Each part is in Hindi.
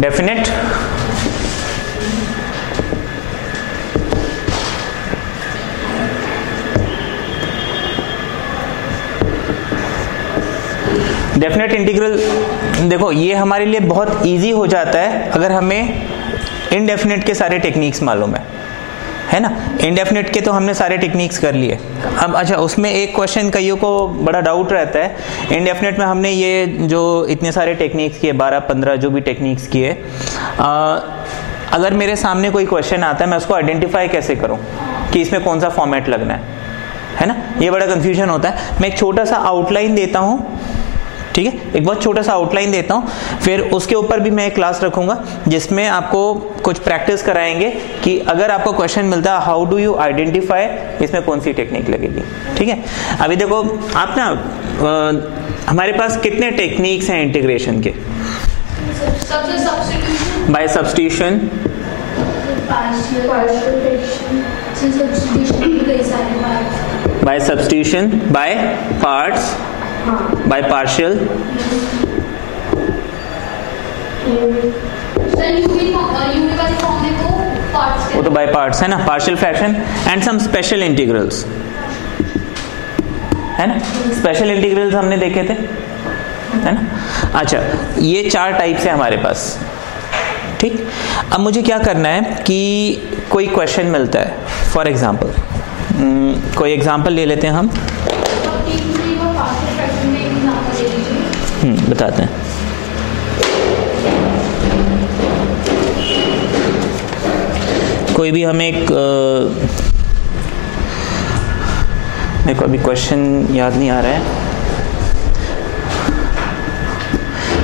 डेफिनेट, डेफिनेट इंटीग्रल देखो ये हमारे लिए बहुत इजी हो जाता है अगर हमें इनडेफिनेट के सारे टेक्निक्स मालूम है ना। इनडेफिनेट के तो हमने सारे टेक्निक्स कर लिए। अब अच्छा उसमें एक क्वेश्चन कईयों को बड़ा डाउट रहता है, इनडेफिनेट में हमने ये जो इतने सारे टेक्निक्स किए 12-15 जो भी टेक्निक्स किए, अगर मेरे सामने कोई क्वेश्चन आता है मैं उसको आइडेंटिफाई कैसे करूं कि इसमें कौन सा फॉर्मेट लगना है ना, ये बड़ा कंफ्यूजन होता है। मैं एक छोटा सा आउटलाइन देता हूं, ठीक है, एक बहुत छोटा सा आउटलाइन देता हूँ, फिर उसके ऊपर भी मैं एक क्लास रखूंगा जिसमें आपको कुछ प्रैक्टिस कराएंगे कि अगर आपको क्वेश्चन मिलता है हाउ डू यू आइडेंटिफाई, इसमें कौन सी टेक्निक लगेगी। ठीक है, अभी देखो आप ना हमारे पास कितने टेक्निक्स हैं इंटीग्रेशन के? By substitution, by substitution, by parts, by partial, वो तो बाय पार्ट्स है ना, partial fraction and some special integrals है ना, स्पेशल इंटीग्रल्स हमने देखे थे है ना। अच्छा ये 4 टाइप्स है हमारे पास। ठीक, अब मुझे क्या करना है कि कोई क्वेश्चन मिलता है, फॉर एग्जांपल कोई एग्जांपल ले लेते हैं हम, बताते हैं। कोई भी हमें एक मेरे को अभी क्वेश्चन याद नहीं आ रहा है।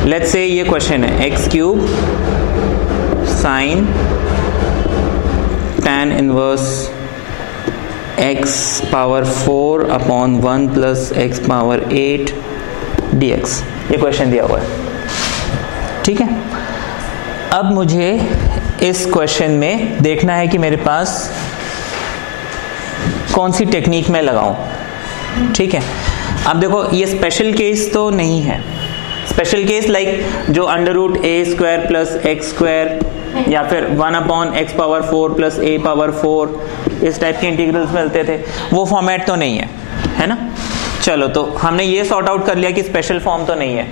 लेट्स से ये क्वेश्चन है x³ sine tan inverse x power 4 upon 1 plus x power 8 dx, ये क्वेश्चन दिया हुआ है। ठीक है, अब मुझे इस क्वेश्चन में देखना है कि मेरे पास कौन सी टेक्निक में लगाऊं। ठीक है, अब देखो ये स्पेशल केस तो नहीं है, स्पेशल केस लाइक जो √a² प्लस x² या फिर 1 upon x power 4 plus a power 4 इस टाइप के इंटीग्रल्स मिलते थे, वो फॉर्मेट तो नहीं है ना। चलो तो हमने ये सॉर्ट आउट कर लिया कि स्पेशल फॉर्म तो नहीं है।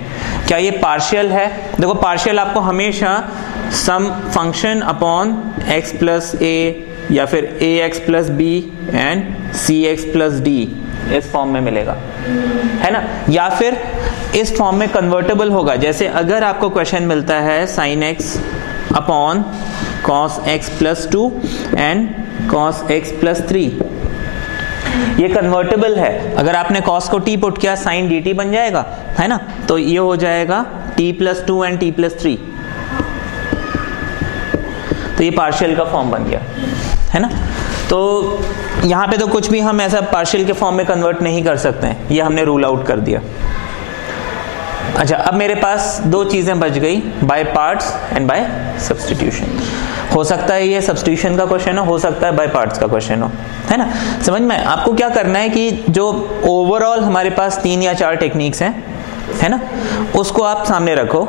क्या ये पार्शियल है? देखो पार्शियल आपको हमेशा sum function upon x plus a या फिर ax plus b and cx plus d इस फॉर्म में मिलेगा, है ना, या फिर इस फॉर्म में कन्वर्टेबल होगा। जैसे अगर आपको क्वेश्चन मिलता है sin x upon cos x plus 2 and cos x plus 3, ये कन्वर्टेबल है। अगर आपने cos को t पुट किया sin dt बन जाएगा, है ना, तो ये हो जाएगा t plus 2 and t plus 3, तो ये पार्शियल का फॉर्म बन गया, है ना। तो यहाँ पे तो कुछ भी हम ऐसा पार्शियल के फॉर्म में कन्वर्ट नहीं कर सकते हैं, ये हमने रूल आउट कर दिया। अच्छा अब मेरे पास 2 चीजें बच गई, by parts and by substitution. हो सकता है ये सब्स्टिट्यूशन का क्वेश्चन हो सकता है बाय पार्ट्स का क्वेश्चन हो, है ना। समझ में आपको क्या करना है कि जो ओवरऑल हमारे पास 3 या 4 टेक्निक्स हैं, है ना, उसको आप सामने रखो।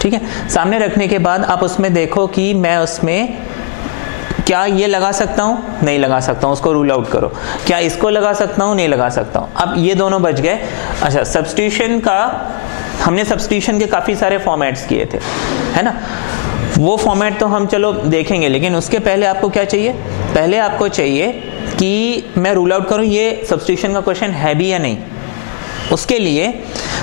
ठीक है, सामने रखने के बाद आप उसमें देखो कि मैं उसमें क्या ये लगा सकता हूँ, नहीं लगा सकता हूँ, उसको रूल आउट करो। क्या इसको लगा सकता हूँ, नहीं लगा सकता हूँ। अब ये दोनों बच गए। अच्छा सब्स्टिट्यूशन का हमने सब्स्टिट्यूशन के काफ़ी सारे फॉर्मेट्स किए थे, है ना, वो फॉर्मेट तो हम चलो देखेंगे, लेकिन उसके पहले आपको क्या चाहिए? पहले आपको चाहिए कि मैं रूल आउट करूँ ये सब्स्टिट्यूशन का क्वेश्चन है भी या नहीं। उसके लिए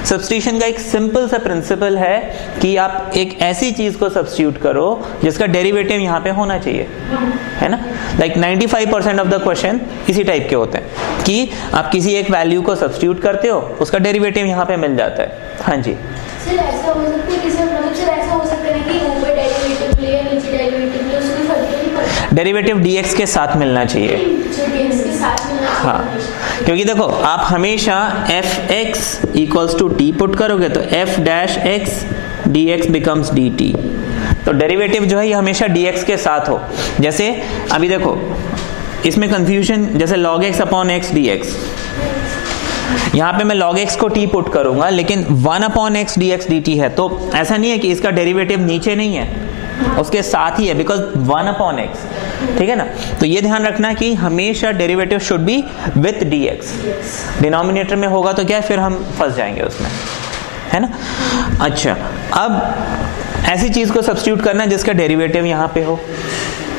सब्स्टिट्यूशन का एक सिंपल सा प्रिंसिपल है कि आप एक ऐसी चीज को सब्स्टिट्यूट करो जिसका डेरिवेटिव यहाँ पे होना चाहिए, है ना। लाइक 95% ऑफ द क्वेश्चन इसी टाइप के होते हैं कि आप किसी एक वैल्यू को सब्स्टिट्यूट करते हो, उसका डेरिवेटिव यहाँ पे मिल जाता है। हाँ जी सर, ऐसा हो सकता है कि सर मतलब सर ऐसा हो सकता है कि ऊपर डेरिवेटिव ले या नीचे डेरिवेटिव ले, उसमें फर्क नहीं पड़ता। डेरिवेटिव dx के साथ मिलना चाहिए। dx के साथ मिलना चाहिए। हाँ, क्योंकि देखो आप हमेशा fx equals to t put करोगे तो f dash x dx becomes dt, तो डेरिवेटिव जो है ये हमेशा dx के साथ हो। जैसे अभी देखो इसमें कंफ्यूजन, जैसे log x upon x dx, यहाँ पे मैं log x को t पुट करूंगा, लेकिन 1/x dx dt है, तो ऐसा नहीं है कि इसका डेरिवेटिव नीचे नहीं है, उसके साथ ही है, बिकॉज 1/x, ठीक है ना। तो ये ध्यान रखना कि हमेशा derivative should be with dx, denominator में होगा तो क्या है, फिर हम फंस जाएंगे उसमें, है ना। अच्छा, अब ऐसी चीज को सब्स्टिट्यूट करना जिसका डेरिवेटिव यहाँ पे हो,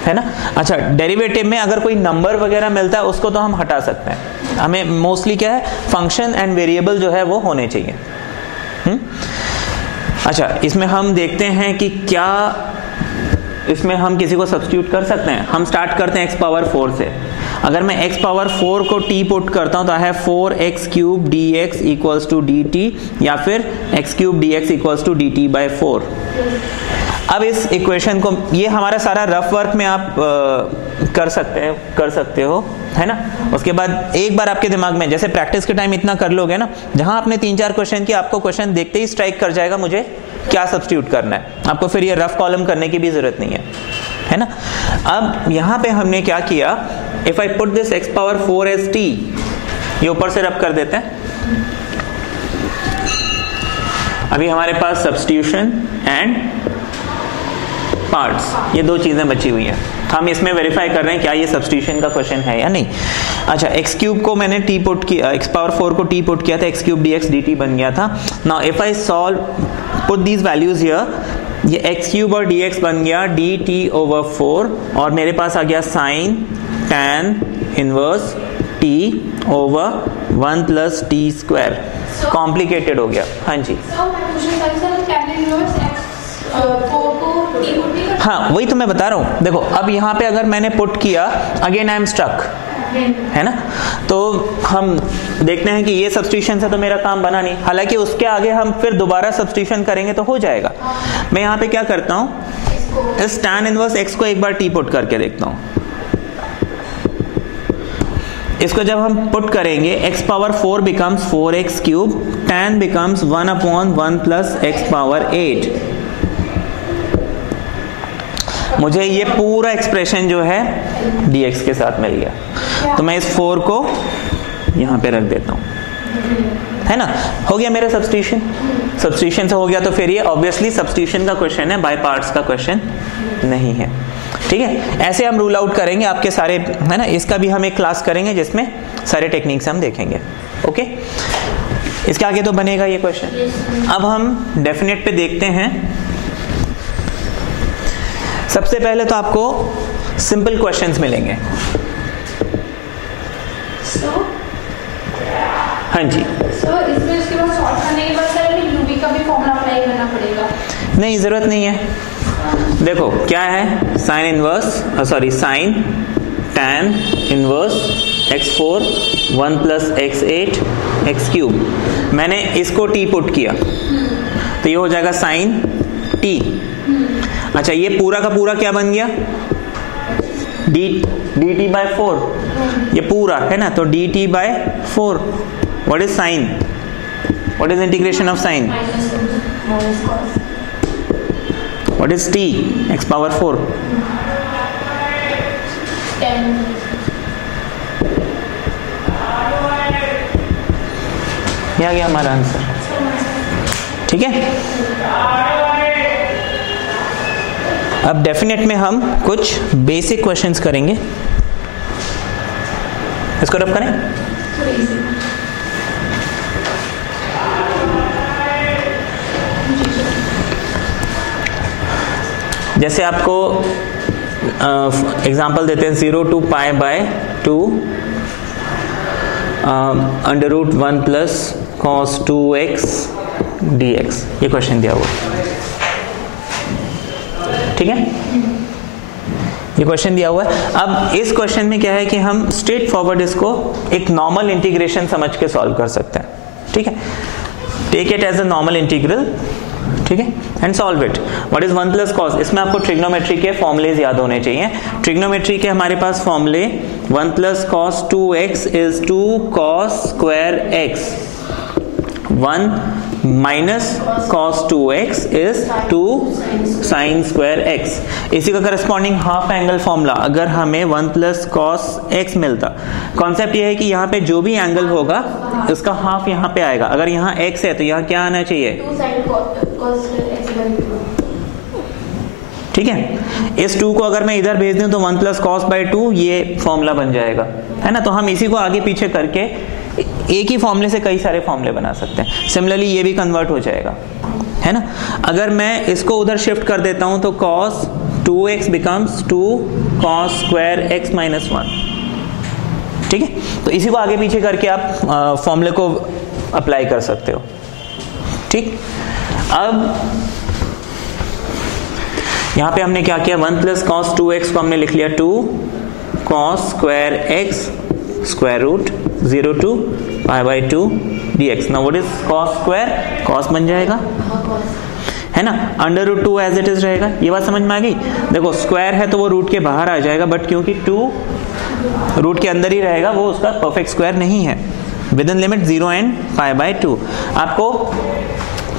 है ना। अच्छा, डेरिवेटिव में अगर कोई नंबर वगैरह मिलता है उसको तो हम हटा सकते हैं, हमें मोस्टली क्या है, फंक्शन एंड वेरिएबल जो है वो होने चाहिए। अच्छा, इसमें हम देखते हैं कि क्या इसमें हम किसी को सब्स्टिट्यूट कर सकते हैं। हम स्टार्ट करते हैं x पावर 4 से। अगर मैं x पावर 4 को t पुट करता हूं तो है 4x cube dx equals to dt, या फिर x cube dx equals to dt by 4। अब इस इक्वेशन को, ये हमारा सारा रफ वर्क में आप कर सकते हो, है ना। उसके बाद एक बार आपके दिमाग में, जैसे प्रैक्टिस के टाइम इतना कर लोगे ना, जहां आपने 3-4 क्वेश्चन किया, आपको क्वेश्चन देखते ही स्ट्राइक कर जाएगा मुझे क्या सब्स्टिट्यूट करना है, आपको फिर ये रफ कॉलम करने की भी जरूरत नहीं है ना। अब यहां पे हमने क्या किया, if I put this x power 4 as t, ये ऊपर से रफ कर देते हैं। अभी हमारे पास सब्स्टिट्यूशन एंड पार्ट्स, ये दो चीजें बची हुई हैं। हम इसमें वेरीफाई कर रहे हैं क्या ये सब्स्टिट्यूशन का क्वेश्चन है या नहीं। अच्छा, x क्यूब को मैंने t पुट किया, x पावर 4 को t पुट किया था, x क्यूब dx dt बन गया था। Now if I solve, put these values here, ये x क्यूब और dx बन गया dt ओवर 4, और मेरे पास आ गया sine tan inverse t over 1 plus t square. Complicated हो गया। हाँ जी, हाँ वही तो मैं बता रहा हूँ। देखो, अब यहाँ पे अगर मैंने पुट किया, अगेन आई एम स्टक, है ना। तो हम देखते हैं कि ये सब्स्टिट्यूशन से तो मेरा काम बना नहीं, हालांकि उसके आगे हम फिर दोबारा सब्स्टिट्यूशन करेंगे तो हो जाएगा। मैं यहाँ पे क्या करता हूँ, इस tan इनवर्स x को एक बार t पुट करके देखता हूँ। इसको जब हम पुट करेंगे, x power 4 becomes 4x cube, tan becomes 1/1 plus x power 8। मुझे ये पूरा एक्सप्रेशन जो है dx के साथ मिल गया, तो मैं इस 4 को यहाँ पे रख देता हूँ, है ना। हो गया मेरा सब्स्टिट्यूशन, सब्स्टिट्यूशन से हो गया, तो फिर ये ऑब्वियसली सब्स्टिट्यूशन का क्वेश्चन है, बाय पार्ट्स का क्वेश्चन नहीं है, ठीक है। ऐसे हम रूल आउट करेंगे आपके सारे, है ना। इसका भी हम एक क्लास करेंगे जिसमें सारे टेक्निक्स हम देखेंगे, ओके। इसके आगे तो बनेगा ये क्वेश्चन। अब हम डेफिनेट पे देखते हैं। सबसे पहले तो आपको सिंपल क्वेश्चंस मिलेंगे। हाँ जी, इसमें इसके बाद सॉल्व करने के बाद सर यूवी का भी फॉर्मूला अप्लाई करना पड़ेगा? नहीं, जरूरत नहीं है। देखो क्या है, sine inverse, sorry sine tan inverse x4 1 plus x8 x cube. मैंने इसको t पुट किया तो ये हो जाएगा साइन t। अच्छा, ये पूरा का पूरा क्या बन गया, dt बाय 4, ये पूरा है ना, तो dt by 4। What is sine, what is integration of sine, what is t, x power 4, 10। ये आ गया हमारा आंसर, ठीक है। अब डेफिनेट में हम कुछ बेसिक क्वेश्चंस करेंगे। इसको रब करें। जैसे आपको एग्जांपल देते हैं 0 to pi by 2 under root 1 plus cos 2x dx, ये क्वेश्चन दिया हुआ, ठीक है। ये क्वेश्चन दिया हुआ है। अब इस क्वेश्चन में क्या है कि हम स्ट्रेट फॉरवर्ड इसको एक नॉर्मल इंटीग्रेशन समझ के सॉल्व कर सकते हैं, ठीक है। Take it as a normal integral, ठीक है, and solve it. What is 1 plus cos, इसमें आपको ट्रिग्नोमेट्री के फॉर्मूलेज याद होने चाहिए। ट्रिग्नोमेट्री के हमारे पास फॉर्मूले 1 plus cos 2x is 2 cos square x, 1 minus cos 2x is 2 sine square x। इसी का करस्पॉन्डिंग हाफ एंगल फॉर्मूला, अगर हमें 1 प्लस कॉस x मिलता, कॉन्सेप्ट ये है कि यहाँ पे जो भी एंगल होगा उसका हाफ यहाँ पे आएगा। अगर यहाँ x है तो यहाँ क्या आना चाहिए, 2 sin cos x by 2। ठीक है। इस 2 को अगर मैं इधर भेज दूं तो 1 + cos/2 ये फॉर्मूला बन जाएगा, है ना। तो हम इसी को आगे पीछे करके एक ही फॉर्मूले से कई सारे फॉर्मूले बना सकते हैं। सिमिलरली ये भी कन्वर्ट हो जाएगा, है ना। अगर मैं इसको उधर शिफ्ट कर देता हूं तो cos 2x becomes 2 cos square x minus 1, ठीक है। तो इसी को आगे पीछे करके आप फॉर्मूले को अप्लाई कर सकते हो, ठीक। अब यहां पे हमने क्या किया, 1 + cos 2x को हमने लिख लिया 2 cos square x square root 0 to π/2 dx। Now what is cos square, cos बन जाएगा, है ना। √2 एज इट इज रहेगा। ये बात समझ में आ गई। देखो स्क्वायर है तो वो रूट के बाहर आ जाएगा, बट क्योंकि 2 रूट के अंदर ही रहेगा वो उसका परफेक्ट स्क्वायर नहीं है। With in limit 0 and π/2। आपको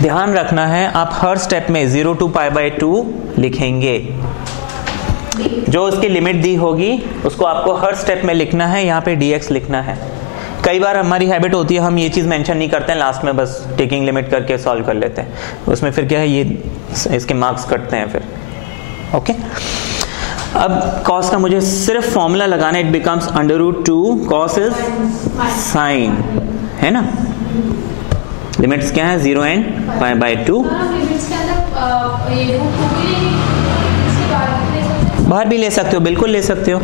ध्यान रखना है, आप हर स्टेप में 0 to π/2 लिखेंगे। जो उसकी लिमिट दी होगी उसको आपको हर स्टेप में लिखना है, यहाँ पे dx लिखना है। कई बार हमारी हैबिट होती है हम ये चीज़ मेंशन नहीं करते हैं, लास्ट में बस टेकिंग लिमिट करके सॉल्व कर लेते हैं। उसमें फिर क्या है, ये इसके मार्क्स कटते हैं फिर, ओके। अब cos का मुझे सिर्फ फॉर्मूला लगाना है, it becomes √2 cos is sine, है ना। लिमिट्स क्या है, 0 and π/2। बाहर भी ले सकते हो, बिल्कुल ले सकते हो,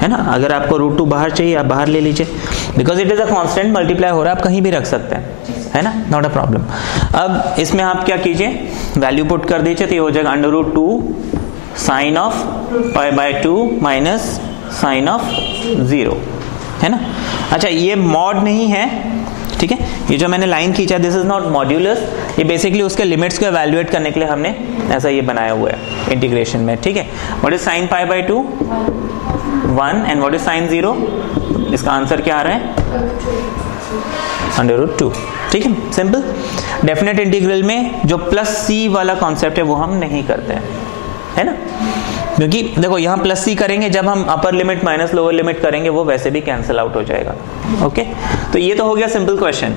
है ना। अगर आपको √2 बाहर चाहिए आप बाहर ले लीजिए, because it is a constant, multiply हो रहा है, आप कहीं भी रख सकते हैं, है ना, नॉट अ प्रॉब्लम। अब इसमें आप क्या कीजिए, वैल्यू पुट कर दीजिए, तो ये हो जाएगा √2 sine of π/2 minus sine of 0, है ना। अच्छा ये मॉड नहीं है, ठीक है। ये जो मैंने लाइन खींचा, दिस इज नॉट मॉड्यूलस, ये बेसिकली उसके लिमिट्स को एवेल्युएट करने के लिए हमने ऐसा ये बनाया हुआ है इंटीग्रेशन में, ठीक है। What is sine π/2, 1, and what is sine 0, इसका आंसर क्या आ रहा है, √2, ठीक है, सिंपल। डेफिनेट इंटीग्रल में जो +c वाला कॉन्सेप्ट है वो हम नहीं करते हैं, है ना, क्योंकि देखो यहाँ +c करेंगे, जब हम upper limit minus lower limit करेंगे वो वैसे भी कैंसिल आउट हो जाएगा, ओके। तो ये तो हो गया सिंपल क्वेश्चन,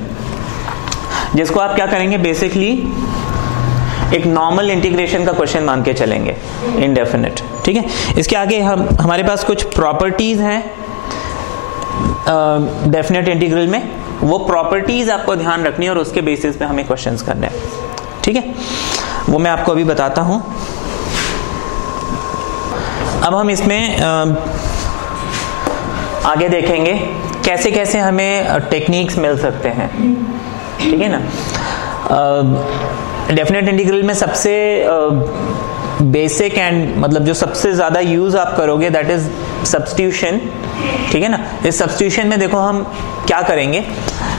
जिसको आप क्या करेंगे, बेसिकली एक नॉर्मल इंटीग्रेशन का क्वेश्चन मान के चलेंगे, इनडेफिनिट, ठीक है। इसके आगे हमारे पास कुछ प्रॉपर्टीज हैं डेफिनेट इंटीग्रल में, वो प्रॉपर्टीज आपको ध्यान रखनी है और उसके बेसिस पे हमें क्वेश्चंस करने हैं, ठीक है। वो मैं आपको अभी बताता हूं। अब हम इसमें आगे देखेंगे कैसे कैसे हमें टेक्निक्स मिल सकते हैं, ठीक है ना। डेफिनेट इंटीग्रल में सबसे बेसिक एंड मतलब जो सबसे ज़्यादा यूज़ आप करोगे दैट इज़ सब्स्टिट्यूशन, ठीक है ना। इस सब्स्टिट्यूशन में देखो हम क्या करेंगे,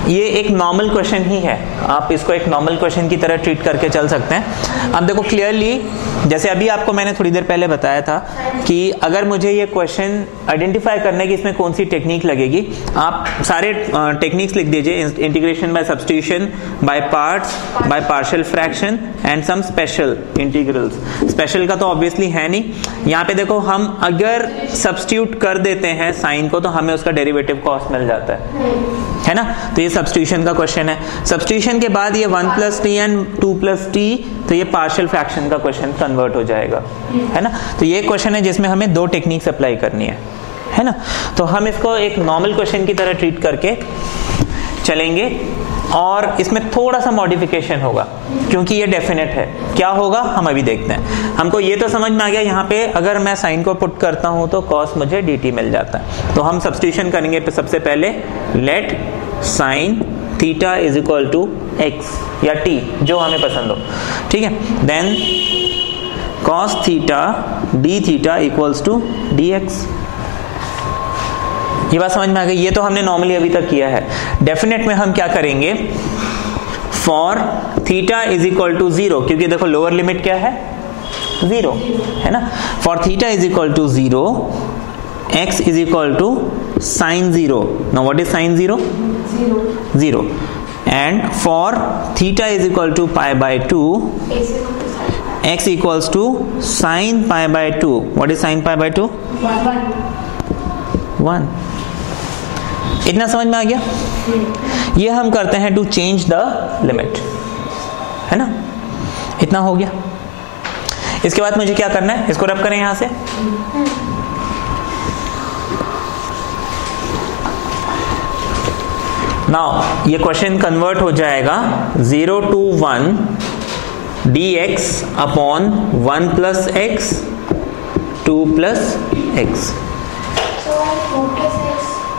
ये एक नॉर्मल क्वेश्चन ही है, आप इसको एक नॉर्मल क्वेश्चन की तरह ट्रीट करके चल सकते हैं। अब देखो क्लियरली, जैसे अभी आपको मैंने थोड़ी देर पहले बताया था कि अगर मुझे ये क्वेश्चन आइडेंटिफाई करने की इसमें कौन सी टेक्निक लगेगी, आप सारे टेक्निक्स लिख दीजिए, integration by substitution, by parts, by partial fraction and some special integrals. Special का तो ऑब्वियसली है नहीं, यहाँ पे देखो हम अगर सब्स्टिट्यूट कर देते हैं साइन को तो हमें उसका डेरिवेटिव कॉस मिल जाता है ना। तो ये सब्स्टिट्यूशन का क्वेश्चन है। सब्स्टिट्यूशन के बाद ये 1 + t एंड 2 + t, तो ये पार्शियल फ्रैक्शन का क्वेश्चन कन्वर्ट हो जाएगा, है ना। तो ये क्वेश्चन है जिसमें हमें 2 टेक्निक्स अप्लाई करनी है ना। तो हम इसको एक नॉर्मल क्वेश्चन की तरह ट्रीट करके चलेंगे और इसमें थोड़ा सा मॉडिफिकेशन होगा क्योंकि ये डेफिनेट है। क्या होगा हम अभी देखते हैं। हमको ये तो समझ में आ गया, यहाँ पे अगर मैं साइन को पुट करता हूँ तो कॉस मुझे dt मिल जाता है। तो हम सब्स्टिट्यूशन करेंगे सबसे पहले, let sine theta is equal to x या t, जो हमें पसंद हो, ठीक है। Then cos theta d theta equals to dx। ये बात समझ में आ गई। ये तो हमने नॉर्मली अभी तक किया है। डेफिनेट में हम क्या करेंगे, for theta is equal to 0, क्योंकि देखो लोअर लिमिट क्या है 0, है ना। For theta is equal to 0, x is equal to sine 0। Now what is sine 0? 0। And for theta is equal to π/2, x equals to sine π/2। What is sine π/2? 1। इतना समझ में आ गया? ये हम करते हैं टू चेंज द लिमिट, है ना? इतना हो गया। इसके बाद मुझे क्या करना है, इसको रब करें यहां से। नाउ ये क्वेश्चन कन्वर्ट हो जाएगा 0 to 1 dx upon 1 plus x 2 plus x।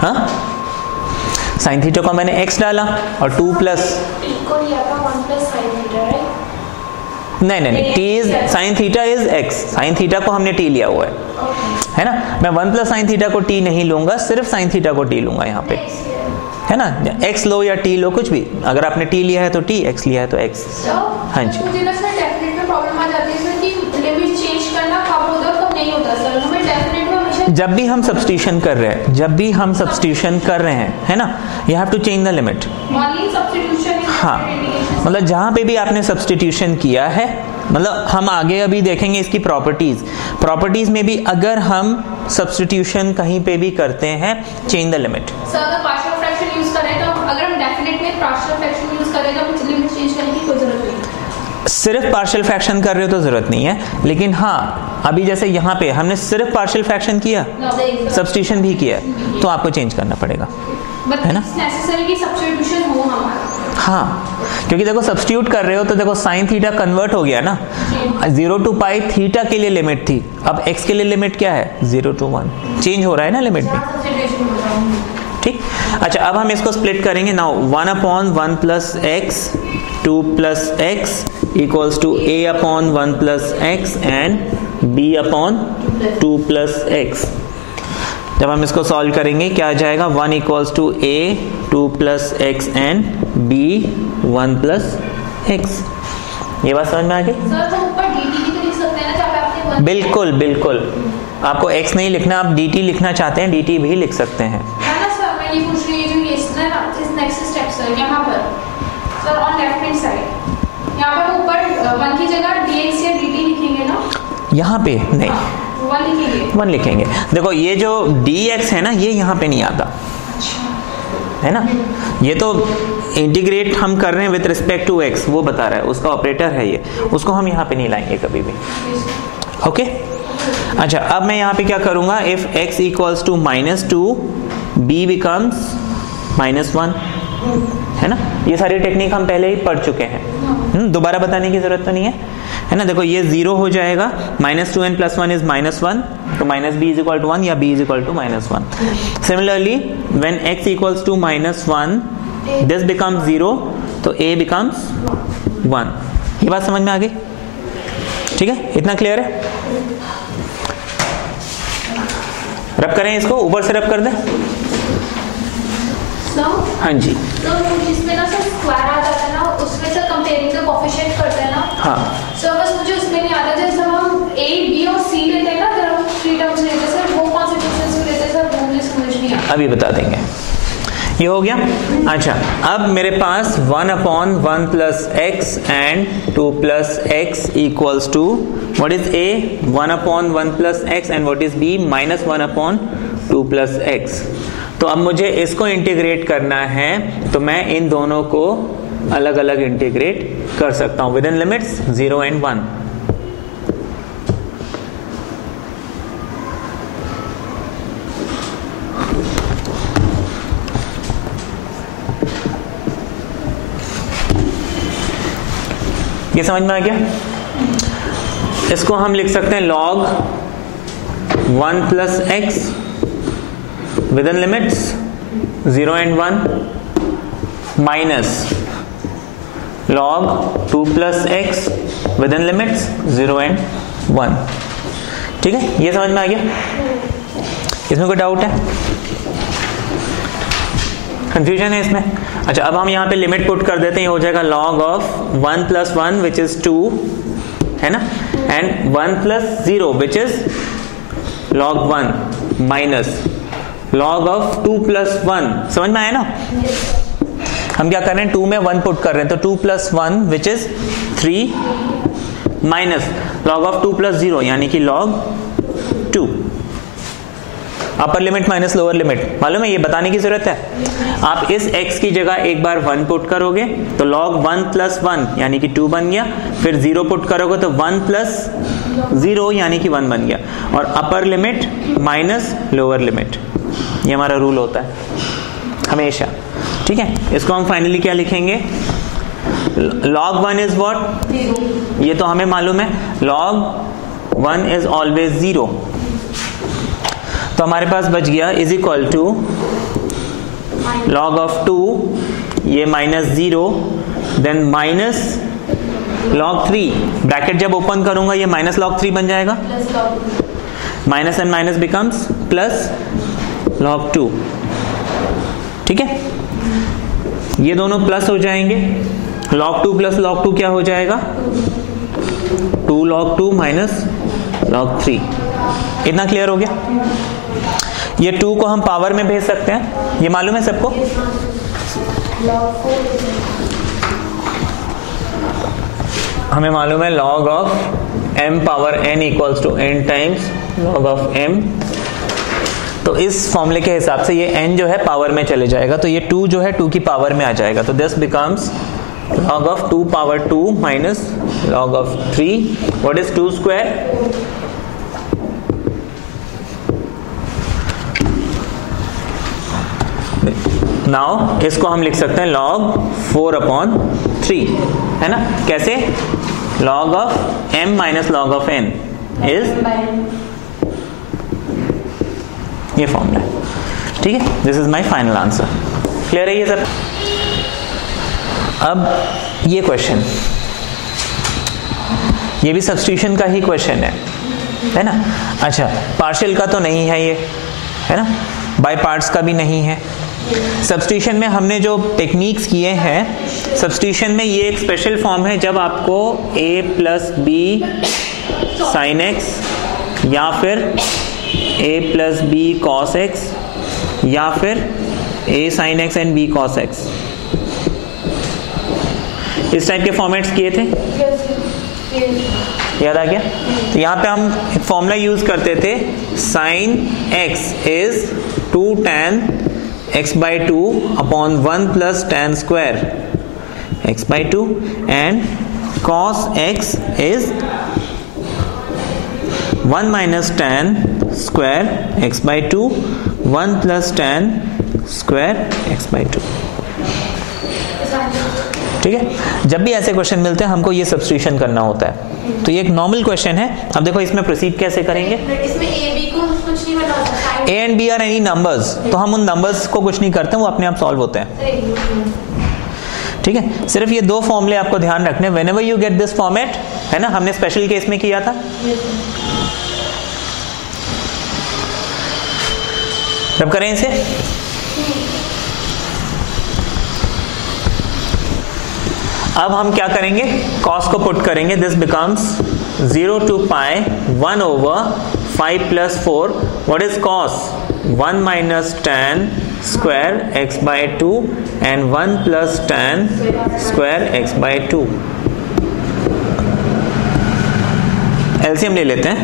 हाँ, साइन थीटा को मैंने x डाला और 2 प्लस नहीं, t is sine theta is x, sine theta को हमने t लिया हुआ है ना? मैं 1 प्लस साइन थीटा को t नहीं लूंगा, सिर्फ साइन थीटा को t लूंगा यहाँ पे, है ना? x लो या t लो, कुछ भी, अगर आपने t लिया है तो t, x लिया है तो x। हाँ जी, मुझे ना सर डेफिनेट में प्रॉब्लम आ जाती है सर कि लिमिट चेंज करना कब होता है कब नहीं होता सर। हमें डेफिनेट में हमेशा जब भी हम सब्स्टिट्यूशन कर रहे हैं, जब भी हम सब्स्टिट्यूशन कर रहे हैं, है ना, you have to change the limit. हाँ, मतलब जहां पे भी आपने सब्स्टिट्यूशन किया है, मतलब हम आगे अभी देखेंगे इसकी प्रॉपर्टीज में भी अगर हम सब्स्टिट्यूशन कहीं पे भी करते हैं, चेंज द लिमिट। सर अगर पार्शियल फ्रैक्शन यूज करें तो अगर हम डेफिनेट में पार्शियल फ्रैक्शन यूज करें तो लिमिट चेंज करने की कोई जरूरत नहीं। सिर्फ पार्शियल फ्रैक्शन कर रहे हो तो जरूरत नहीं है, लेकिन हाँ अभी जैसे यहाँ पे हमने सिर्फ पार्शियल फ्रैक्शन किया, सब्स्टिट्यूशन भी किया, तो आपको चेंज करना पड़ेगा, है ना? नेसेसरी कि सब्स्टिट्यूशन हो हमारा। हाँ, क्योंकि देखो सब्स्टिट्यूट कर रहे हो तो देखो साइन थीटा कन्वर्ट हो गया ना, 0 to पाई थीटा के लिए लिमिट थी, अब x के लिए लिमिट क्या है, 0 to 1, चेंज हो रहा है ना लिमिट में, ठीक? अच्छा, अब हम इसको स्प्लिट करेंगे। Now 1 upon 1 plus x 2 plus x equals to a upon 1 plus x and b upon 2 plus x. जब हम इसको सॉल्व करेंगे क्या आ जाएगा, 1 equals to a 2 plus x and b 1 plus x. ये बात समझ में आ गई? सर हम ऊपर dt भी तो लिख सकते हैं ना, जब आपने 1 बिल्कुल बिल्कुल, आपको x नहीं लिखना, आप dt लिखना चाहते हैं dt भी लिख सकते हैं। है ना सर? मैं ये पूछ रही हूँ, इस नेक्स्ट स्टेप सर यहाँ पर sir on left hand side यहाँ पर ऊपर 1 की जगह dx या dt लिखेंगे ना? यहाँ पे नहीं, 1 लिखेंगे। 1 लिखेंगे। देखो ये जो dx है ना, ये यहाँ पे नहीं आता, है ना? ये तो इंटीग्रेट हम कर रहे हैं विद रिस्पेक्ट टू x, वो बता रहा है, उसका ऑपरेटर है ये, उसको हम यहाँ पे नहीं लाएंगे कभी भी। ओके, अच्छा अब मैं यहाँ पे क्या करूंगा, if x equals to -2 b becomes -1, है ना? ये सारी टेक्निक हम पहले ही पढ़ चुके हैं, दोबारा बताने की जरूरत तो नहीं है ना? देखो ये 0 हो जाएगा, -2n + 1 इज -1, तो -b इज इक्वल टू 1 या b is equal to -1। Similarly when x equals to -1 this becomes 0, तो a बिकम्स 1। ये बात समझ में आ गई? ठीक है, इतना क्लियर है? रब करें इसको, ऊपर से रब कर दें। हाँ जी, तो जिसमें ना सर स्क्वायर आ जाता है ना, उसमें से कंपेयरिंग द कोएफिशिएंट करते हैं ना। हाँ, सर बस मुझे उसमें नहीं आता, जैसे हम a b और c लेते हैं ना, अगर हम 3 टर्म्स लेते हैं सर, वो कौन से डिफरेंस में लेते हैं सर, वो मुझे समझ नहीं आता। अभी बता देंगे। ये हो गया। अच्छा, अब मेरे पास 1 upon 1 plus x and 2 plus x equals to what is a, 1 upon 1 plus x and what is b, -1 upon 2 plus x. तो अब मुझे इसको इंटीग्रेट करना है, तो मैं इन दोनों को अलग अलग इंटीग्रेट कर सकता हूं विद इन लिमिट्स 0 and 1। ये समझ में आ गया? इसको हम लिख सकते हैं log 1 plus x with in limits 0 and 1 minus log 2 plus x with in limits 0 and 1। ठीक है, ये समझ में आ गया? इसमें कोई डाउट है, कंफ्यूजन है इसमें? अच्छा, अब हम यहाँ पे लिमिट पुट कर देते हैं, हो जाएगा log of 1 plus 1 which is 2, है ना, and 1 plus 0 which is log 1 minus log of 2 plus 1। समझ में आया ना? हम क्या कर रहे हैं, 2 में 1 पुट कर रहे हैं, तो 2 plus 1 which is 3 minus log of 2 plus 0 यानी कि log 2। Upper limit minus lower limit मालूम है, ये बताने की जरूरत है। आप इस x की जगह एक बार 1 पुट करोगे तो log 1 प्लस 1 यानी कि 2 बन गया, फिर 0 पुट करोगे तो 1 प्लस 0 यानी कि 1 बन गया, और upper limit minus lower limit, ये हमारा रूल होता है हमेशा। ठीक है, इसको हम फाइनली क्या लिखेंगे, log 1 इज व्हाट, ये तो हमें मालूम है, log 1 इज ऑलवेज 0, तो हमारे पास बच गया is equal to log of 2, ये minus 0, then minus log 3, bracket जब ओपन करूंगा ये माइनस log 3 बन जाएगा, minus and minus becomes plus log 2। ठीक है, ये दोनों प्लस हो जाएंगे, log 2 प्लस log 2 क्या हो जाएगा, 2 log 2 माइनस log 3। इतना क्लियर हो गया। ये 2 को हम पावर में भेज सकते हैं, ये मालूम है सबको। हमें मालूम है log of m power n equals to n times log of m, तो इस फॉर्मूले के हिसाब से ये n जो है पावर में चले जाएगा, तो ये 2 जो है 2 की पावर में आ जाएगा, तो this becomes log of 2 power 2 minus log of 3, what is 2 square, now इसको हम लिख सकते हैं log 4/3, है ना, कैसे, log of m minus log of n is, ये फॉर्मूला है। ठीक है, this is my final answer. Clear है ये सब। अब ये क्वेश्चन, ये भी सब्स्टिट्यूशन का ही क्वेश्चन है ना। अच्छा, पार्शियल का तो नहीं है ये, है ना, बाय पार्ट्स का भी नहीं है। सब्स्टिट्यूशन में हमने जो टेक्निक्स किए हैं, सब्स्टिट्यूशन में ये एक स्पेशल फॉर्म है जब आपको a plus b sine x, या फिर a plus b cos x, या फिर a sine x and b cos x, इस टाइप के फॉर्मेट्स किए थे, याद आ गया। तो यहाँ पे हम एक फॉर्मूला यूज करते थे, sine x is 2 tan x by 2 upon 1 plus tan square x by 2, and cos x is 1 minus tan square x by 2, 1 plus tan square x by 2। ठीक है, जब भी ऐसे क्वेश्चन मिलते हैं हमको ये सब्स्टिट्यूशन करना होता है, तो ये एक नॉर्मल क्वेश्चन है। अब देखो इसमें प्रोसीड कैसे करेंगे, इसमें a b को कुछ नहीं बता सकता, a and b are any numbers, तो हम उन नंबर्स को कुछ नहीं करते, वो अपने आप सॉल्व होते हैं। ठीक है, सिर्फ ये 2 फॉर्मूले आपको ध्यान रखने, whenever you get this format, है ना, हमने स्पेशल केस में किया था। जब करें इसे, अब हम क्या करेंगे, cos को पुट करेंगे, this becomes 0 to pi 1 over 5 plus 4, what is cos, 1 minus tan square x by 2 and 1 plus tan square x by 2। LCM ले लेते हैं।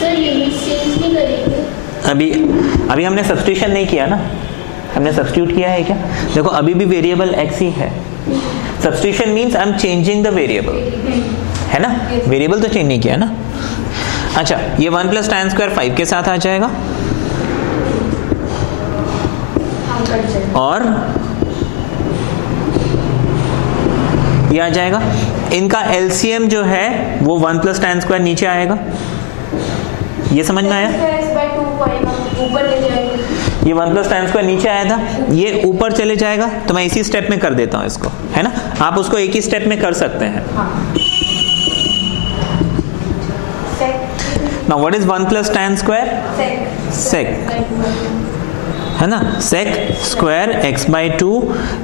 सर लिमिट चेंज नहीं करेंगे, अभी हमने सब्स्टिट्यूशन नहीं किया ना, हमने सब्स्टिट्यूट किया है क्या, देखो अभी भी वेरिएबल x ही है। Substitution means I am changing the variable, है ना, वेरिएबल तो चेंज नहीं किया ना। अच्छा, ये 1 प्लस tan स्क्वायर 5 के साथ आ जाएगा, और ये आ जाएगा, इनका एलसीएम जो है वो 1 प्लस tan स्क्वायर नीचे आएगा, ये समझ में आया, ऊपर ले जाएंगे, ये 1 प्लस tan स्क्वायर नीचे आया था, ये ऊपर चले जाएगा, तो मैं इसी स्टेप में कर देता हूं इसको, है ना, आप उसको एक ही स्टेप में कर सकते हैं। Now what is 1 plus tan square, sec, है ना, सेक स्क्वायर x by 2,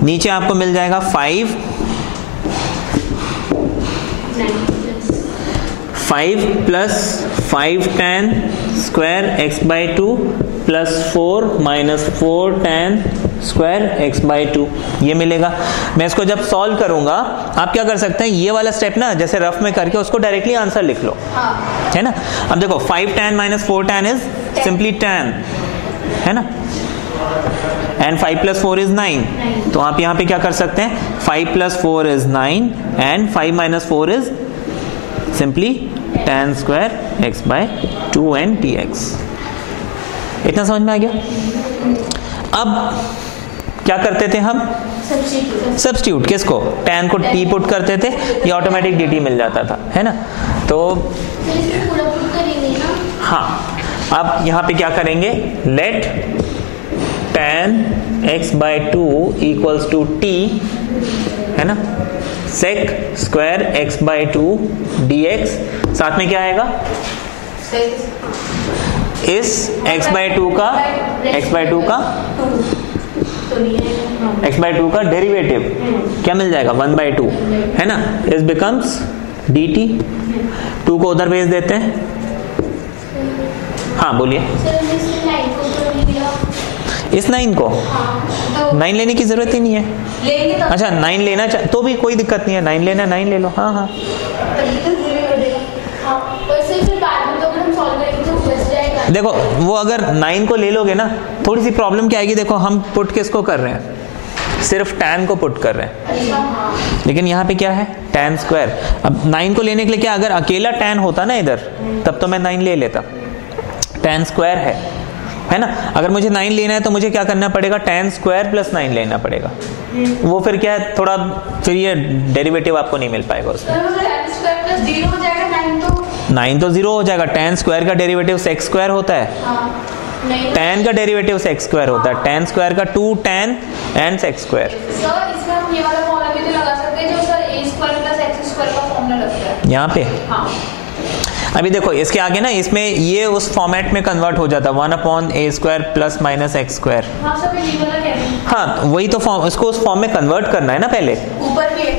नीचे आपको मिल जाएगा 5 plus 5 tan square x by 2 plus 4 minus 4 tan square x by 2 ये मिलेगा। मैं इसको जब सॉल्व करूंगा आप क्या कर सकते हैं, ये वाला स्टेप ना जैसे रफ में करके उसको डायरेक्टली आंसर लिख लो, है ना। अब देखो 5 tan - 4 tan is simply tan, है ना, एंड 5 + 4 इज 9, तो आप यहाँ पे क्या कर सकते हैं, 5 + 4 is 9 and 5 - 4 is simply tan square x by 2 and dx। इतना समझ में आ गया। अब क्या करते थे हम, सब्स्टिट्यूट, किसको, tan को t पुट करते थे, ये ऑटोमेटिक dt मिल जाता था, है ना। तो हाँ, अब यहाँ पे क्या करेंगे, let tan x by 2 equals to t, है ना, sec square x by 2 dx, साथ में क्या आएगा, इस x बाय 2 का डेरिवेटिव क्या मिल जाएगा, 1/2, है ना, इस बिकम्स dt। 2 को उधर भेज देते हैं। हाँ बोलिए, इस 9 को 9 लेने की जरूरत ही नहीं है। अच्छा 9 लेना तो भी कोई दिक्कत नहीं है, 9 लेना 9 ले लो। हाँ हाँ देखो वो अगर 9 को ले लोगे ना, थोड़ी सी प्रॉब्लम क्या आएगी, देखो हम पुट किसको कर रहे हैं, सिर्फ tan को पुट कर रहे हैं, लेकिन यहाँ पे क्या है, tan स्क्वायर। अब 9 को लेने के लिए क्या, अगर अकेला tan होता ना इधर तब तो मैं 9 ले लेता, tan स्क्वायर है ना। अगर मुझे 9 लेना है तो मुझे क्या करना पड़ेगा, tan स्क्वायर + 9 लेना पड़ेगा, वो फिर क्या है, थोड़ा फिर ये डेरिवेटिव आपको नहीं मिल पाएगा उसमें। 9 तो 0 हो जाएगा, tan स्क्वायर का डेरिवेटिव sec स्क्वायर होता है, tan का डेरिवेटिव sec स्क्वायर होता है, tan स्क्वायर का 2 tan and sec square. Sir इसमें हम ये वाला फॉर्मूला भी तो लगा सकते हैं जो सर a² + x² का फॉर्मूला लगता है यहाँ पे। हाँ अभी देखो इसके आगे ना, इसमें ये उस फॉर्मेट में कन्वर्ट हो जाता है, 1/a² + -x²। हाँ सर ये वाला कह रहे हैं। हाँ वही तो फॉर्म, उसको उस फॉर्म में कन्वर्ट करना है ना पहले, ऊपर भी है,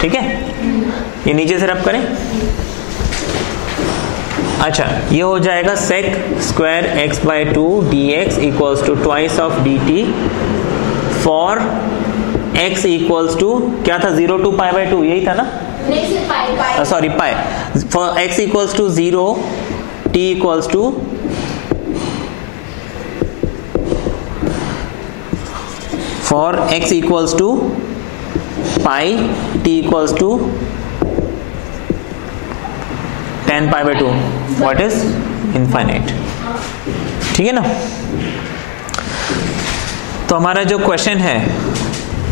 ठीक है। ये नीचे से रब करें। अच्छा ये हो जाएगा sec square x by 2 dx equals to twice of dt for x equals to क्या था, 0 to π/2, यही था ना, नहीं सिर्फ pi sorry pi, for x equals to 0 t equals to for x equals to pi t equals to tan π/2 what is infinite, ठीक है ना। तो हमारा जो क्वेश्चन है,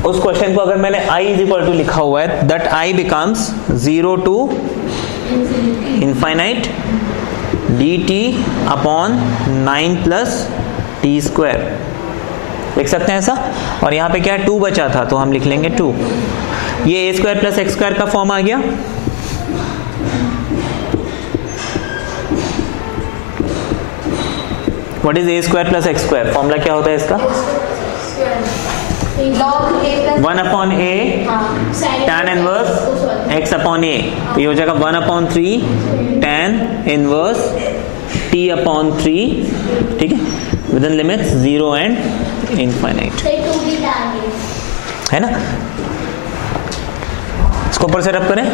उस क्वेश्चन को अगर मैंने i = लिखा हुआ है, that i becomes 0 to infinite dt upon 9 + t², लिख सकते हैं ऐसा। और यहाँ पे क्या है, 2 बचा था तो हम लिख लेंगे 2। ये a² + x² का फॉर्म आ गया। What is a² + x², formula क्या होता है इसका, 1/a tan इनवर्स x/a, तो ये हो जाएगा 1/3 tan इनवर्स t/3, ठीक है, within limits 0 and infinite, है ना। इसको ऊपर से रब करें।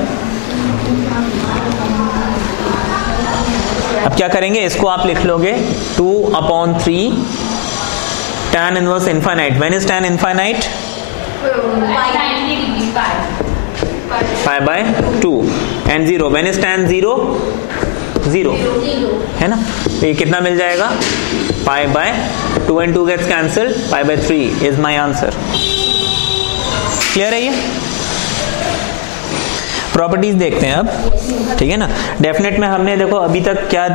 अब क्या करेंगे, इसको आप लिख लोगे 2/3 tan inverse infinite, when is tan infinite, π/2 and 0, when is tan 0 0, है ना। तो ये कितना मिल जाएगा, π/2 and 2 gets cancelled, π/3 is my answer। Clear है ये। प्रॉपर्टीज देखते हैं अब, ठीक है ना। डेफिनेट में हमने देखो अभी तक क्या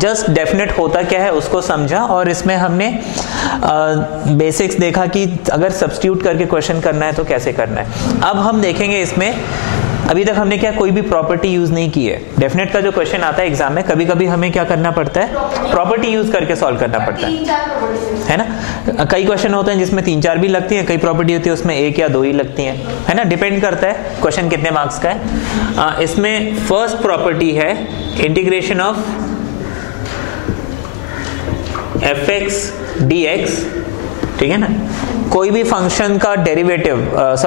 जस्ट डेफिनेट होता क्या है उसको समझा, और इसमें हमने बेसिक्स देखा कि अगर सब्स्टिट्यूट करके क्वेश्चन करना है तो कैसे करना है। अब हम देखेंगे इसमें, अभी तक हमने क्या कोई भी प्रॉपर्टी यूज नहीं की है। डेफिनेट का जो क्वेश्चन आता है एग्जाम में, कभी कभी हमें क्या करना पड़ता है, प्रॉपर्टी यूज करके सॉल्व करना पड़ता है ना। कई क्वेश्चन होते हैं जिसमें 3-4 भी लगती हैं, कई प्रॉपर्टी होती है उसमें 1 या 2 ही लगती हैं, है ना। डिपेंड करता है क्वेश्चन कितने मार्क्स का है। इसमें फर्स्ट प्रॉपर्टी है इंटीग्रेशन ऑफ fx dx, ठीक है ना, कोई भी फंक्शन का derivative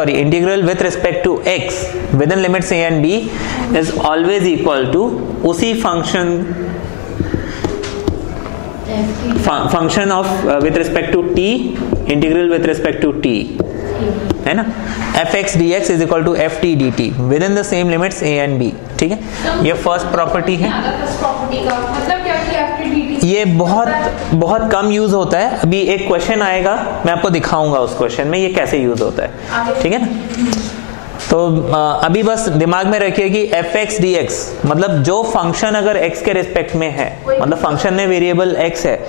integral with respect to x within limits a and b is always equal to उसी function of with respect to t integral with respect to t, है ना, fx dx is equal to ft dt with in the same limits a and b। ठीक है, ये फर्स्ट प्रॉपर्टी है। ये बहुत कम यूज होता है। अभी एक क्वेश्चन आएगा, मैं आपको दिखाऊंगा उस क्वेश्चन में ये कैसे यूज होता है। ठीक है ना, तो अभी बस दिमाग में रखिए कि fx dx मतलब जो फंक्शन अगर x के रिस्पेक्ट में है, मतलब फंक्शन में वेरिएबल x है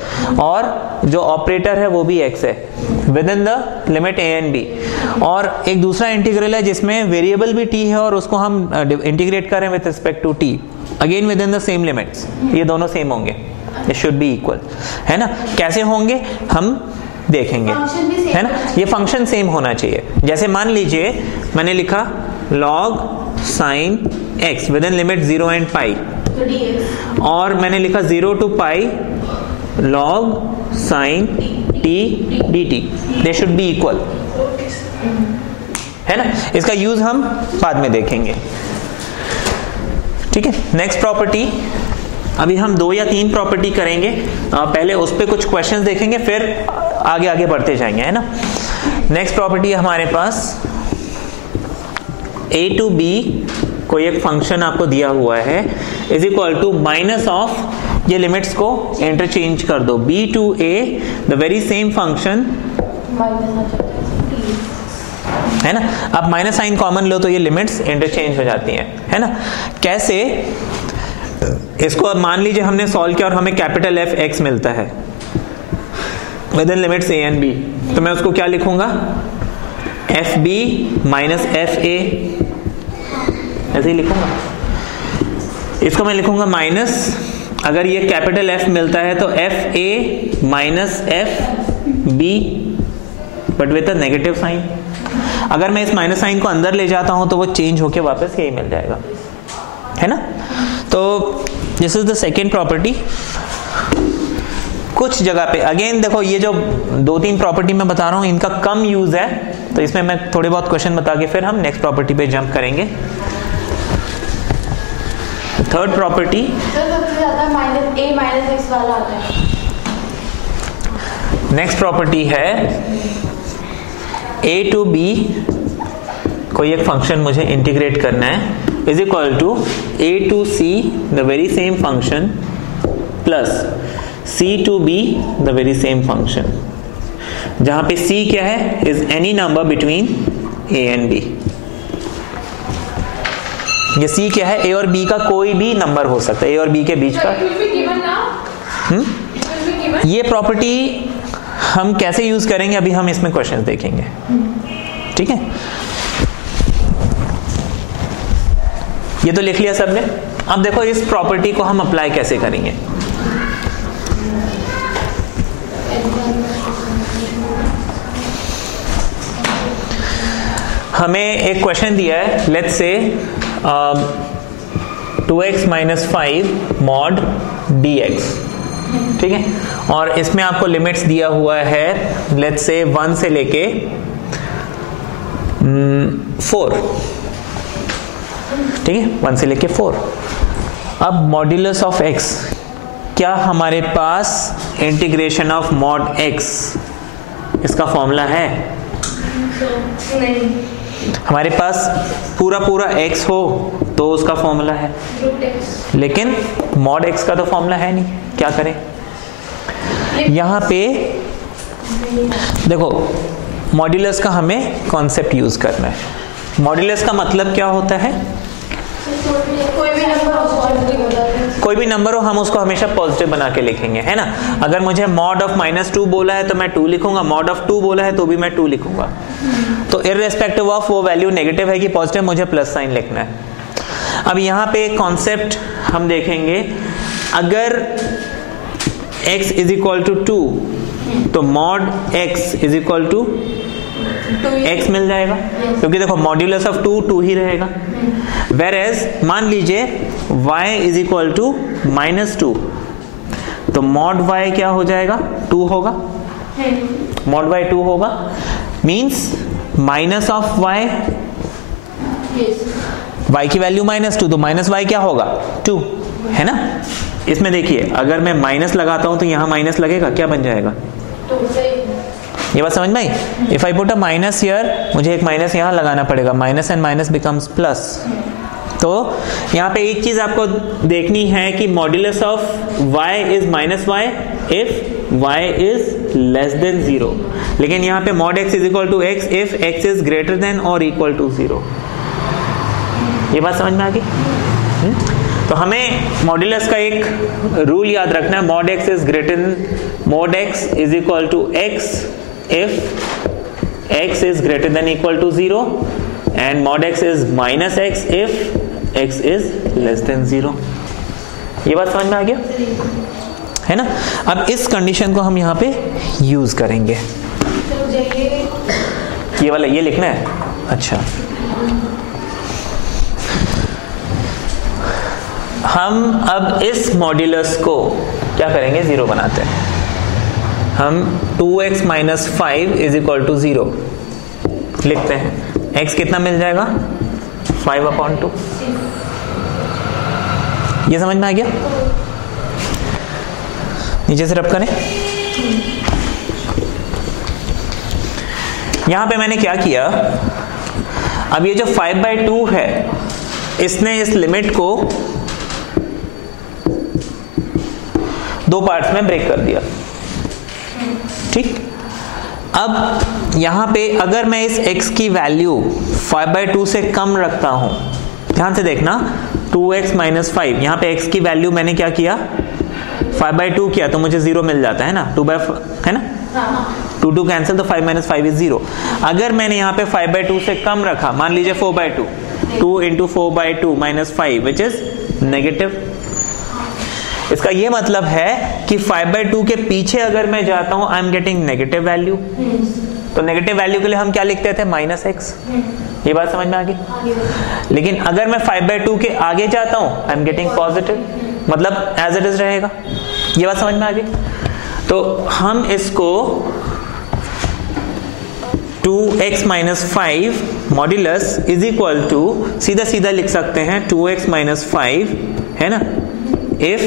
और जो ऑपरेटर है वो भी x है with in the limit a and b, और एक दूसरा इंटीग्रल है जिसमें वेरिएबल भी t है और उसको हम इंटीग्रेट करें with respect to t again with in the same limits, ये दोनों सेम होंगे, ये शुड बी इक्वल, है ना। कैसे होंगे हम देखेंगे, है ना, ये फंक्शन सेम होना चाहिए। जैसे मान लीजिए मैंने लिखा log sin x with in limit 0 and पाई, और मैंने लिखा 0 टू पाई log sin t dt, they should be equal, है ना। इसका यूज हम बाद में देखेंगे। ठीक है, नेक्स्ट प्रॉपर्टी, अभी हम 2 या 3 प्रॉपर्टी करेंगे, पहले उस पर कुछ क्वेश्चंस देखेंगे फिर आगे आगे बढ़ते जाएंगे, है ना। नेक्स्ट प्रॉपर्टी है हमारे पास a टू b, कोई एक फंक्शन आपको दिया हुआ है, is equal to minus of, ये लिमिट्स को इंटरचेंज कर दो, b to a the very same function, है ना। अब माइनस साइन कॉमन लो तो ये लिमिट्स इंटरचेंज हो जाती हैं, है ना। कैसे, इसको मान लीजिए हमने सॉल्व किया और हमें कैपिटल F x मिलता है within limits a and b, तो मैं उसको क्या लिखूंगा, f b minus f a, ऐसे ही लिखूंगा। इसको मैं लिखूंगा माइनस, अगर ये कैपिटल F मिलता है तो f a minus f b but with a negative sign. अगर मैं इस माइनस साइन को अंदर ले जाता हूं तो वो चेंज होके वापस यही मिल जाएगा, है ना। तो this is the second property. कुछ जगह पे अगेन देखो, ये जो 2-3 प्रॉपर्टी मैं बता रहा हूं इनका कम यूज है, तो इसमें मैं थोड़े बहुत क्वेश्चन बता के फिर हम नेक्स्ट प्रॉपर्टी पे जंप करेंगे। थर्ड प्रॉपर्टी, नेक्स्ट प्रॉपर्टी है a टू b, कोई एक फंक्शन मुझे इंटीग्रेट करना है, is equal to a to c the very same function plus c to b the very same function, जहां पे c क्या है, is any number between a and b। ये c क्या है, a और b का कोई भी नंबर हो सकता है, a और b के बीच का। ये प्रॉपर्टी हम कैसे यूज करेंगे अभी हम इसमें क्वेश्चन देखेंगे, ठीक है। ये तो लिख लिया सबने। अब देखो इस प्रॉपर्टी को हम अप्लाई कैसे करेंगे। हमें एक क्वेश्चन दिया है, let's say 2x minus 5 mod dx, ठीक है, और इसमें आपको लिमिट्स दिया हुआ है, लेट्स से 1 से लेके 4, ठीक है, 1 से लेके 4। अब मॉड्यूलस ऑफ x, क्या हमारे पास इंटीग्रेशन ऑफ मॉड x इसका फॉर्मूला है? नहीं। हमारे पास पूरा x हो तो उसका फॉर्मूला है, लेकिन मॉड x का तो फॉर्मूला है नहीं, क्या करें। यहां पे देखो मॉड्यूलस का हमें कॉन्सेप्ट यूज करना है। मॉड्यूलस का मतलब क्या होता है, कोई भी नंबर हो हम उसको हमेशा पॉजिटिव बना के लिखेंगे, है ना। अगर मुझे मॉड ऑफ -2 बोला है तो मैं 2 लिखूंगा, मॉड ऑफ 2 बोला है तो भी मैं 2 लिखूंगा। तो इररेस्पेक्टिव ऑफ वो वैल्यू नेगेटिव है कि पॉजिटिव, मुझे प्लस साइन लिखना है। अब यहाँ पे कॉन्सेप्ट हम देखेंगे, अगर x इज इक्वल टू 2 तो mod x is equal to x मिल जाएगा, क्योंकि देखो मॉड्यूलस ऑफ 2 ही रहेगा। वेर एज मान लीजिए y इज इक्वल टू -2 तो मॉड y क्या हो जाएगा, 2 होगा, मॉड y 2 होगा, means minus of y, y की वैल्यू -2, तो माइनस y क्या होगा 2, है ना। इसमें देखिए अगर मैं माइनस लगाता हूं तो यहां माइनस लगेगा, क्या बन जाएगा, ये बात समझ में आई। If I put a minus here, मुझे एक माइनस यहां लगाना पड़ेगा, minus and minus becomes plus. तो यहाँ पे एक चीज आपको देखनी है कि modulus of y is -y if y is less than 0, लेकिन यहाँ पे mod x is equal to x if x is greater than और इक्वल टू 0। ये बात समझ में आ गई। तो हमें मॉड्यूलस का एक रूल याद रखना है, mod x is greater than, mod x is equal to x if x is greater than equal to 0 and mod x is minus x if x is less than 0। ये बात समझ में आ गया, है ना। अब इस कंडीशन को हम यहाँ पे यूज करेंगे। ये वाला ये लिखना है, अच्छा। हम अब इस मॉड्यूलस को क्या करेंगे, 0 बनाते हैं। हम 2x minus 5 is equal to 0 लिखते हैं। x कितना मिल जाएगा, 5/2। ये समझ में आ गया। नीचे से रब करें। यहां पे मैंने क्या किया, अब ये जो 5/2 है, इसने इस लिमिट को 2 पार्ट्स में ब्रेक कर दिया, ठीक। अब यहां पे अगर मैं इस x की वैल्यू 5/2 से कम रखता हूं, ध्यान से देखना, 2x माइनस 5, यहां पे x की वैल्यू मैंने क्या किया, 5/2 किया, तो मुझे 0 मिल जाता है ना, 2/5 है ना, 2 कैंसिल, तो 5 माइनस 5 इज 0। अगर मैंने यहाँ पे 5/2 से कम रखा, मान लीजिए 4/2, 2 into 4/2 minus 5 which is negative. इसका ये मतलब है कि 5/2 के पीछे अगर मैं जाता हूं, I am getting negative value. तो नेगेटिव वैल्यू के लिए हम क्या लिखते थे, -x। ये बात समझ में आ गई। लेकिन अगर मैं 5/2 के आगे जाता हूं, आई एम गेटिंग पॉजिटिव, मतलब एज इट इज रहेगा। ये बात समझ में आ गई। तो हम इसको 2x minus 5 modulus is equal to सीधा सीधा लिख सकते हैं 2x माइनस 5, है ना, if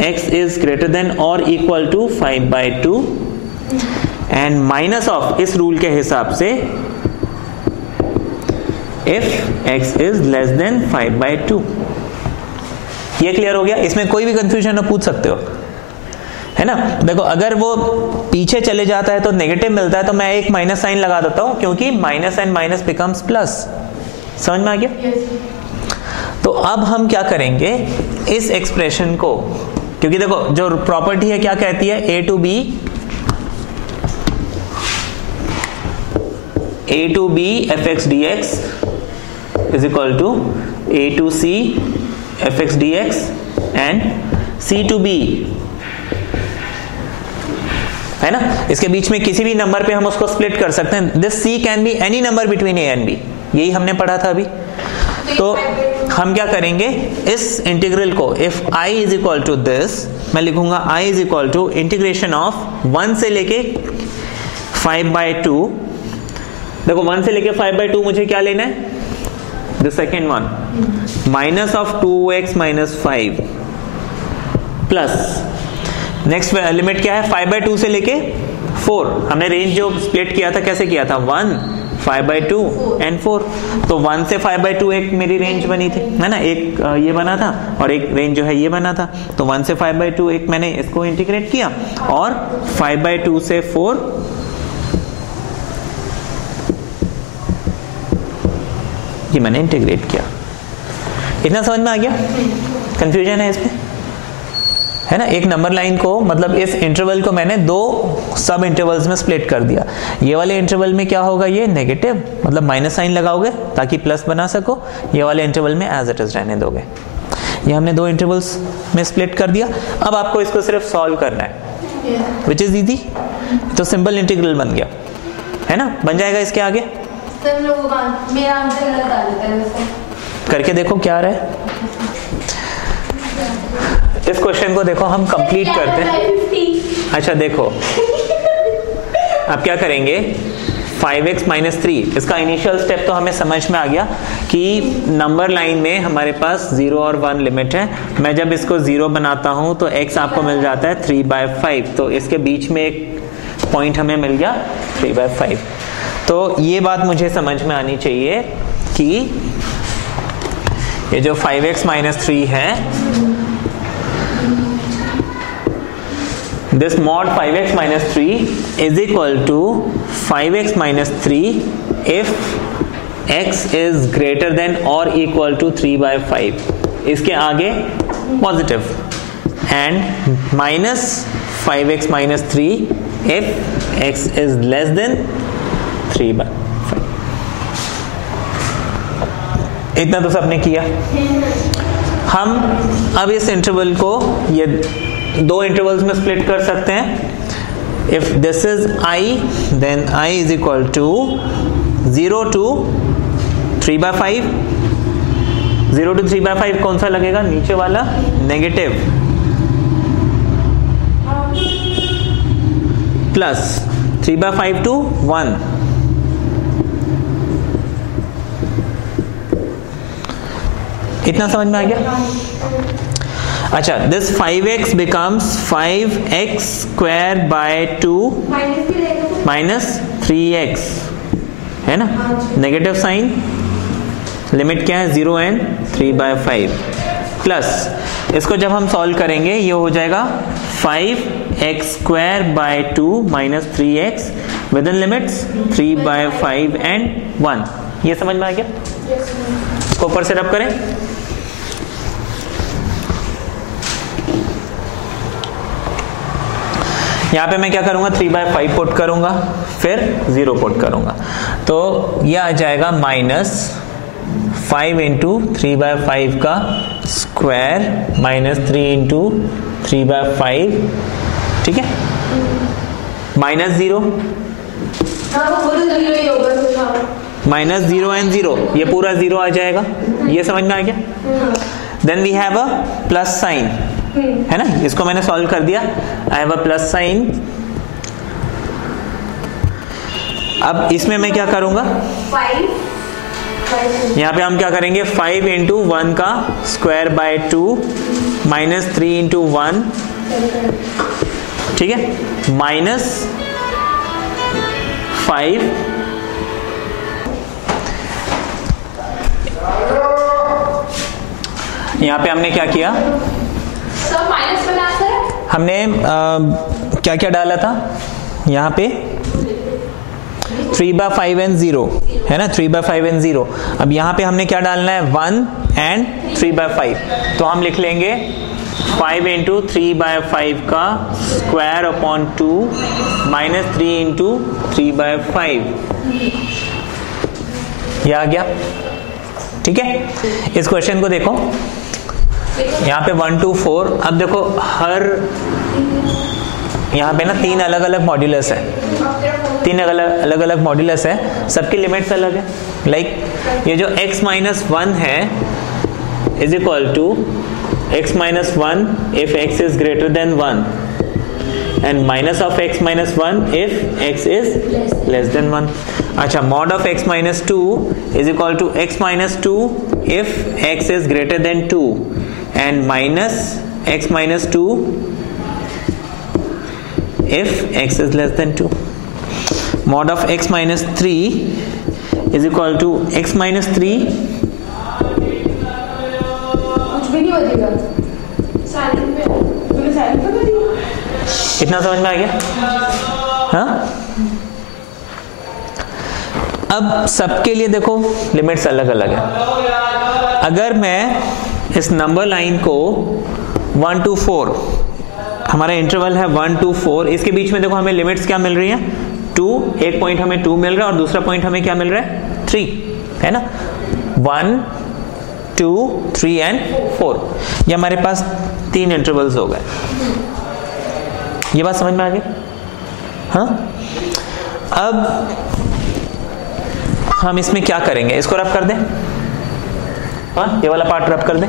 x is greater than or equal to 5/2 and minus of, इस रूल के हिसाब से, if x is less than 5/2। ये क्लियर हो गया। इसमें कोई भी कंफ्यूजन हो पूछ सकते हो, है ना। देखो अगर वो पीछे चले जाता है तो नेगेटिव मिलता है, तो मैं एक माइनस साइन लगा देता हूं, क्योंकि minus and minus becomes plus. समझ में आ गया। तो अब हम क्या करेंगे, इस एक्सप्रेशन को, क्योंकि देखो जो प्रॉपर्टी है क्या कहती है, a to b fx dx is equal to a to c fx dx and c to b, है ना। इसके बीच में किसी भी नंबर पे हम उसको स्प्लिट कर सकते हैं। This c can be any number between a and b, यही हमने पढ़ा था अभी। तो हम क्या करेंगे, इस इंटीग्रल को, if i is equal to this, मैं लिखूंगा i is equal to integration of 1 से लेके 5/2। देखो 1 से लेके 5/2 मुझे क्या लेना है, the second one, minus of 2x minus 5 plus next limit क्या है, 5/2 से लेके 4। हमने रेंज जो स्प्लिट किया था कैसे किया था, 1, 5/2 एंड 4। तो 1 से 5/2 एक मेरी रेंज बनी थी, है ना, एक ये बना था और एक रेंज जो है ये बना था। तो 1 से 5/2 एक मैंने इसको इंटीग्रेट किया, और 5/2 से 4 ये मैंने इंटीग्रेट किया। इतना समझ में आ गया। कंफ्यूजन है इसमें, है ना। एक नंबर लाइन को, मतलब इस इंटरवल को मैंने 2 सब इंटरवल्स में स्प्लिट कर दिया। ये वाले इंटरवल में क्या होगा, ये नेगेटिव, मतलब माइनस साइन लगाओगे ताकि प्लस बना सको। ये वाले इंटरवल में एज इट इज रहने दोगे। ये हमने 2 इंटरवल्स में स्प्लिट कर दिया। अब आपको इसको सिर्फ सॉल्व करना है, विच इज इजी। तो सिंपल इंटीग्रल बन गया, है ना। बन जाएगा इसके आगे, मेरा आंसर गलत आ जाता है। करके देखो क्या आ रहा है। इस क्वेश्चन को देखो, हम कंप्लीट करते हैं। अच्छा देखो, अब क्या करेंगे, 5x माइनस 3, इसका इनिशियल स्टेप तो हमें समझ में आ गया कि नंबर लाइन में हमारे पास 0 और 1 लिमिट है। मैं जब इसको 0 बनाता हूं तो x आपको मिल जाता है 3/5, तो इसके बीच में एक पॉइंट हमें मिल गया 3/5। तो ये बात मुझे समझ में आनी चाहिए कि ये जो 5x माइनस 3 है, this mod 5x minus 3 is equal to 5x minus 3 if x is greater than or equal to 3/5, इसके आगे positive, and minus 5x minus 3 if x is less than 3/5। इतना तो सबने किया। हम अब इस इंटरवल को ये दो इंटरवल्स में स्प्लिट कर सकते हैं। If this is I, then I is equal to 0 to 3/5। 0 to 3/5 कौन सा लगेगा, नीचे वाला, नेगेटिव, प्लस 3/5 to 1। इतना समझ में आ गया? अच्छा, this 5x becomes 5x square by 2 minus 3x, है ना, नेगेटिव साइन, लिमिट क्या है 0 and 3/5, प्लस इसको जब हम सॉल्व करेंगे ये हो जाएगा 5x square by 2 minus 3x with in limits 3/5 and 1। ये समझ में आ गया? इसको ऊपर से रब करें। यहाँ पे मैं क्या करूंगा, 3/5 पुट करूंगा, फिर 0 पुट करूंगा, तो ये आ जाएगा माइनस 5 इंटू 3/5 का स्क्वायर माइनस 3 इंटू 3/5, ठीक है, माइनस 0, माइनस 0 एंड 0, ये पूरा 0 आ जाएगा। ये समझ में आ गया? Then we have a plus sign, है ना, इसको मैंने सॉल्व कर दिया, I have a plus sign. अब इसमें मैं क्या करूंगा, यहाँ पे हम क्या करेंगे, 5 इंटू 1 का स्क्वायर बाय 2 माइनस 3 इंटू 1, ठीक है, माइनस 5, यहाँ पे हमने क्या किया, माइनस बनाते हैं, हमने क्या क्या डाला था यहाँ पे, 3/5 and 0, है ना, 3/5 and 0। अब यहाँ पे हमने क्या डालना है, 1 and 3/5, तो हम लिख लेंगे 5 इंटू 3/5 का स्क्वायर अपॉन 2 माइनस 3 इंटू 3/5, ये आ गया, ठीक है। इस क्वेश्चन को देखो, यहाँ पे 1 to 4, अब देखो हर यहाँ पे ना 3 अलग अलग मॉड्यूलस है, 3 अलग अलग मॉड्यूलस है, सबकी लिमिट्स अलग है। लाइक ये जो x माइनस 1 है is equal to x minus 1 if x is greater than 1 and minus of x minus 1 if x is less than 1। अच्छा, mod of x minus 2 is equal to x minus 2 if x is greater than 2 and minus x minus 2 if x is less than 2. Mod of x minus 3 is equal to x minus 3, कुछ भी नहीं बचेगा, साइलेंट पे, तूने साइलेंट पे कर दिया। इतना समझ में आ गया? हाँ, अब सबके लिए देखो लिमिट्स अलग अलग है। अगर मैं इस नंबर लाइन को 1 to 4, हमारा इंटरवल है 1 to 4, इसके बीच में देखो हमें लिमिट्स क्या मिल रही हैं, 2, एक पॉइंट हमें 2 मिल रहा है और दूसरा पॉइंट हमें क्या मिल रहा है, 3, है ना, 1, 2, 3 एंड 4, ये हमारे पास 3 इंटरवल्स हो गए। ये बात समझ में आ गई? हाँ, अब हम इसमें क्या करेंगे, इसको रब कर दें, हाँ, ये वाला पार्ट रब कर दें।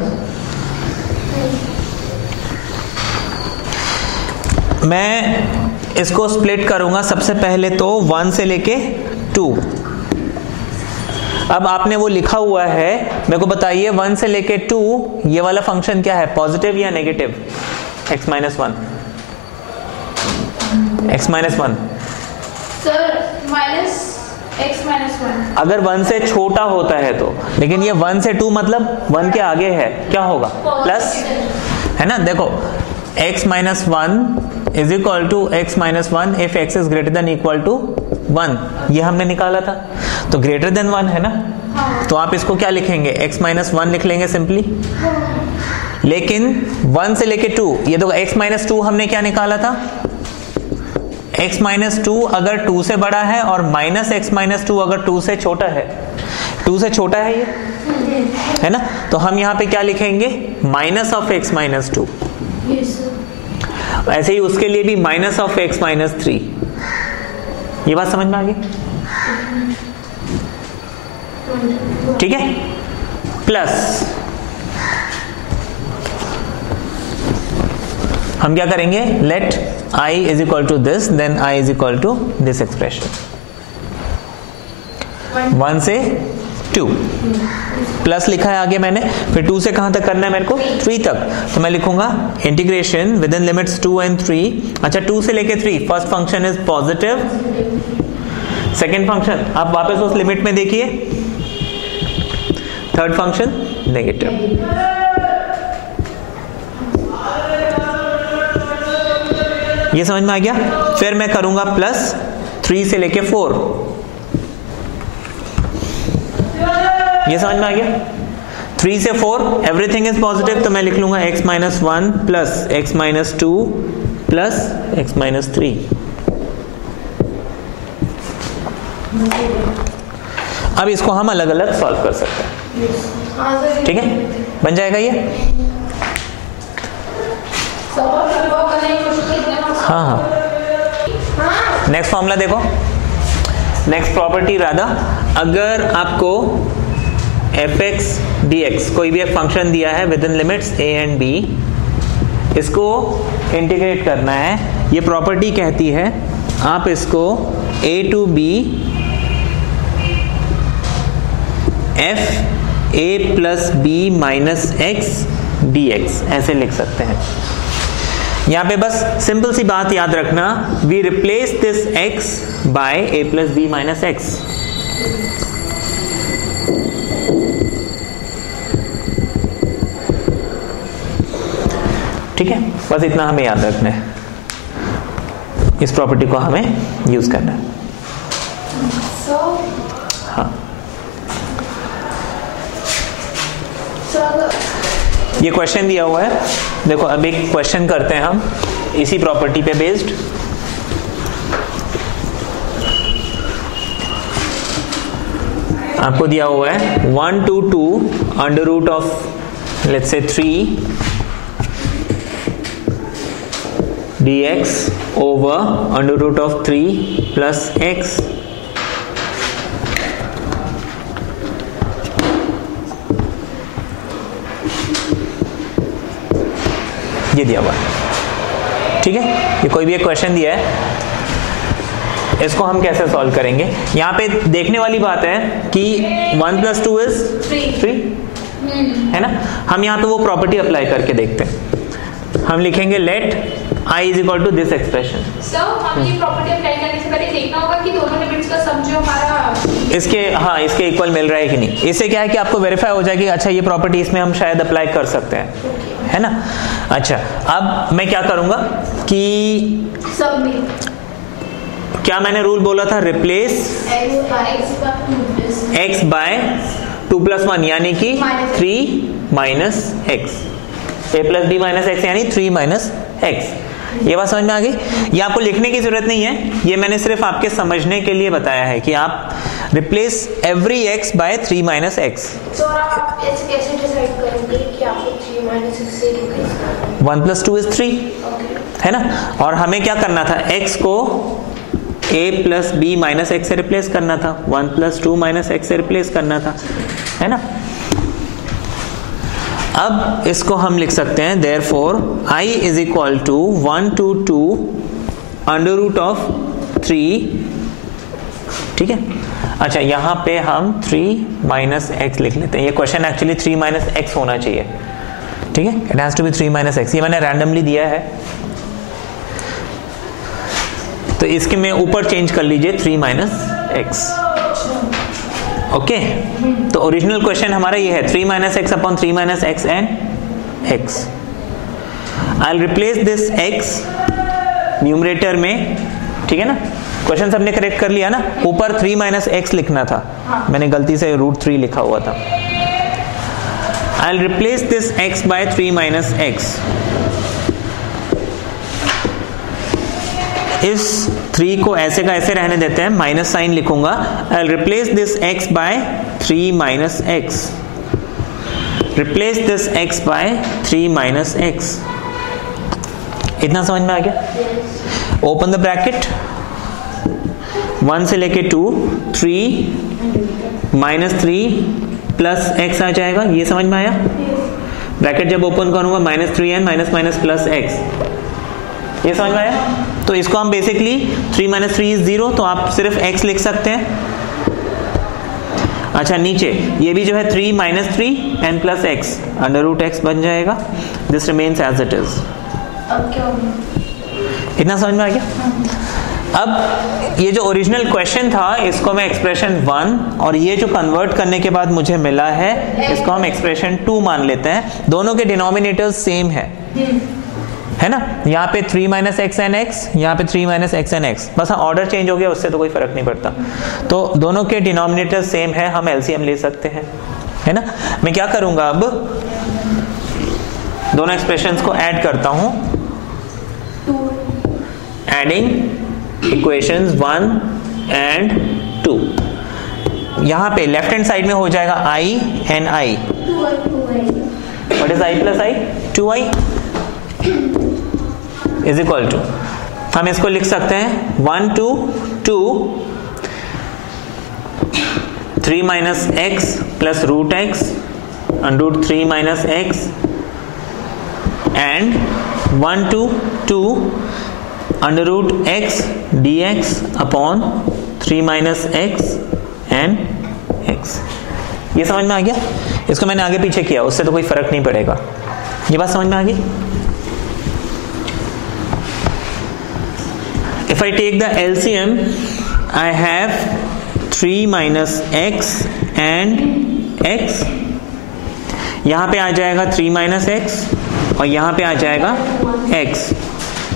मैं इसको स्प्लिट करूंगा सबसे पहले तो 1 से लेके 2। अब आपने वो लिखा हुआ है, मेरे को बताइए 1 से लेके 2 ये वाला फंक्शन क्या है, पॉजिटिव या negative? x minus 1 sir minus x minus 1 अगर 1 से छोटा होता है तो, लेकिन ये 1 से 2 मतलब 1 के आगे है, क्या होगा? प्लस, है ना। देखो x minus 1 is equal to x minus 1 if x is greater than equal to 1, ये हमने निकाला था। तो ग्रेटर देन 1 है ना, तो आप इसको क्या लिखेंगे, x माइनस 1 लिख लेंगे सिंपली। लेकिन 1 से लेके 2, ये तो x माइनस 2 हमने क्या निकाला था, x माइनस 2 अगर 2 से बड़ा है और माइनस x माइनस 2 अगर 2 से छोटा है, 2 से छोटा है ये, है ना। तो हम यहाँ पे क्या लिखेंगे, माइनस ऑफ x माइनस 2। ऐसे ही उसके लिए भी माइनस ऑफ x माइनस 3। ये बात समझ में आ गई? ठीक है। प्लस हम क्या करेंगे, let I is equal to this, then I is equal to this expression. 1 से 2 प्लस लिखा है आगे मैंने, फिर 2 से कहां तक करना है मेरे को, 3 तक। तो मैं लिखूंगा integration with in limits 2 and 3। अच्छा 2 से लेके 3, first function is positive, second function आप वापस उस लिमिट में देखिए, थर्ड फंक्शन नेगेटिव। ये समझ में आ गया। फिर मैं करूंगा प्लस 3 से लेके 4, ये समझ में आ गया। 3 से 4 एवरीथिंग इज पॉजिटिव, तो मैं लिख लूंगा x minus 1 plus x minus 2 plus x minus 3। अब इसको हम अलग अलग सॉल्व कर सकते हैं, ठीक है, बन जाएगा ये। हाँ हाँ, नेक्स्ट फॉर्मूला देखो, नेक्स्ट प्रॉपर्टी राधा, अगर आपको fx dx कोई भी एक फंक्शन दिया है within limits a and b, इसको इंटीग्रेट करना है, ये प्रॉपर्टी कहती है आप इसको a to b f a plus b minus x dx ऐसे लिख सकते हैं। यहां पे बस सिंपल सी बात याद रखना, we replace this x by a plus b minus x। ठीक है, बस इतना हमें याद रखना है, इस प्रॉपर्टी को हमें यूज करना है। हाँ ये क्वेश्चन दिया हुआ है, देखो अब एक क्वेश्चन करते हैं हम इसी प्रॉपर्टी पे बेस्ड। आपको दिया हुआ है 1 to 2 under root of let's say 3 dx over under root of 3 plus x ये दिया हुआ है। ठीक है, ये कोई भी एक क्वेश्चन दिया है, इसको हम कैसे सॉल्व करेंगे। यहाँ पे देखने वाली बात है कि 1 प्लस 2 इज 3 है ना। हम यहाँ पे वो प्रॉपर्टी अप्लाई करके देखते हैं। हम लिखेंगे let I is equal to this expression. Sir हम ये प्रॉपर्टी अप्लाई करने से पहले देखना होगा कि दोनों लिमिट्स का सम जो हमारा इसके इक्वल मिल रहा है कि नहीं। इससे क्या है कि आपको वेरीफाई हो जाएगी, अच्छा ये प्रॉपर्टी इसमें हम शायद अप्लाई कर सकते हैं, है ना। अच्छा अब मैं क्या करूंगा कि सब में क्या मैंने रूल बोला था, रिप्लेस x बाय 2 प्लस 1 यानी कि 3 minus x, a plus b minus x यानी 3 माइनस x। ये बात समझ में आ गई। ये आपको लिखने की जरूरत नहीं है, ये मैंने सिर्फ आपके समझने के लिए बताया है कि आप replace every x by 3 minus x। तो आप ऐसे कैसे डिसाइड करेंगे कि आपको 3 माइनस x से रिप्लेस करना है? 1 प्लस 2 इज 3 है ना, और हमें क्या करना था, x को a plus b minus x से रिप्लेस करना था, 1 प्लस 2 माइनस x से रिप्लेस करना था, है ना। अब इसको हम लिख सकते हैं therefore I is equal to 1 to 2 under root of 3, ठीक है। अच्छा यहाँ पे हम 3 माइनस एक्स लिख लेते हैं। ये क्वेश्चन एक्चुअली 3 माइनस एक्स होना चाहिए, ठीक है। It has to be 3 minus x, ये मैंने रैंडमली दिया है, तो इसके में ऊपर चेंज कर लीजिए 3 माइनस एक्स, ओके। तो ओरिजिनल क्वेश्चन हमारा ये है 3 minus x upon 3 minus x and x. I will replace this x numerator में, ठीक है ना। क्वेश्चन सबने करेक्ट कर लिया ना, ऊपर 3 माइनस एक्स लिखना था, मैंने गलती से √3 लिखा हुआ था। I will replace this x by 3 minus x. इस 3 को ऐसे का ऐसे रहने देते हैं, माइनस साइन लिखूंगा। I will replace this x by 3 minus x, replace this x by 3 minus x. इतना समझ में आ गया? ओपन द ब्रैकेट, 1 से लेके 2, 3 माइनस 3 प्लस x आ जाएगा, ये समझ में आया? ब्रैकेट जब ओपन करूंगा -3n minus minus plus x, ये समझ में आया? तो इसको हम बेसिकली 3 माइनस 3 इज 0, तो आप सिर्फ x लिख सकते हैं। अच्छा नीचे ये भी जो है 3 minus 3 n plus x, under root x बन जाएगा। This remains as it is. इतना समझ में आ गया? अब ये जो ओरिजिनल क्वेश्चन था इसको मैं एक्सप्रेशन 1, और ये जो कन्वर्ट करने के बाद मुझे मिला है इसको हम एक्सप्रेशन 2 मान लेते हैं। दोनों के डिनोमिनेटर्स सेम है ना। यहाँ पे 3 माइनस एक्स एन एक्स, यहाँ पे 3 माइनस एक्स एन एक्स, बस ऑर्डर चेंज हो गया, उससे तो कोई फर्क नहीं पड़ता। तो दोनों के डिनोमिनेटर सेम है, हम एलसीएम ले सकते हैं, है ना। मैं क्या करूंगा, अब दोनों एक्सप्रेशंस को ऐड करता हूं, एडिंग इक्वेशंस 1 एंड 2। यहाँ पे लेफ्ट हैंड साइड में हो जाएगा i एंड i। What is i plus i? 2i is equal to, हम इसको लिख सकते हैं 1 2 2 3 minus x plus root x under root 3 minus x and 1 2 2 under root x d x upon 3 minus x and x. ये समझ में आ गया? इसको मैंने आगे पीछे किया, उससे तो कोई फर्क नहीं पड़ेगा। ये बात समझ में आ गई? If I take the LCM, I have 3 minus x and x. यहाँ पे आ जाएगा 3 minus x और यहाँ पे आ जाएगा x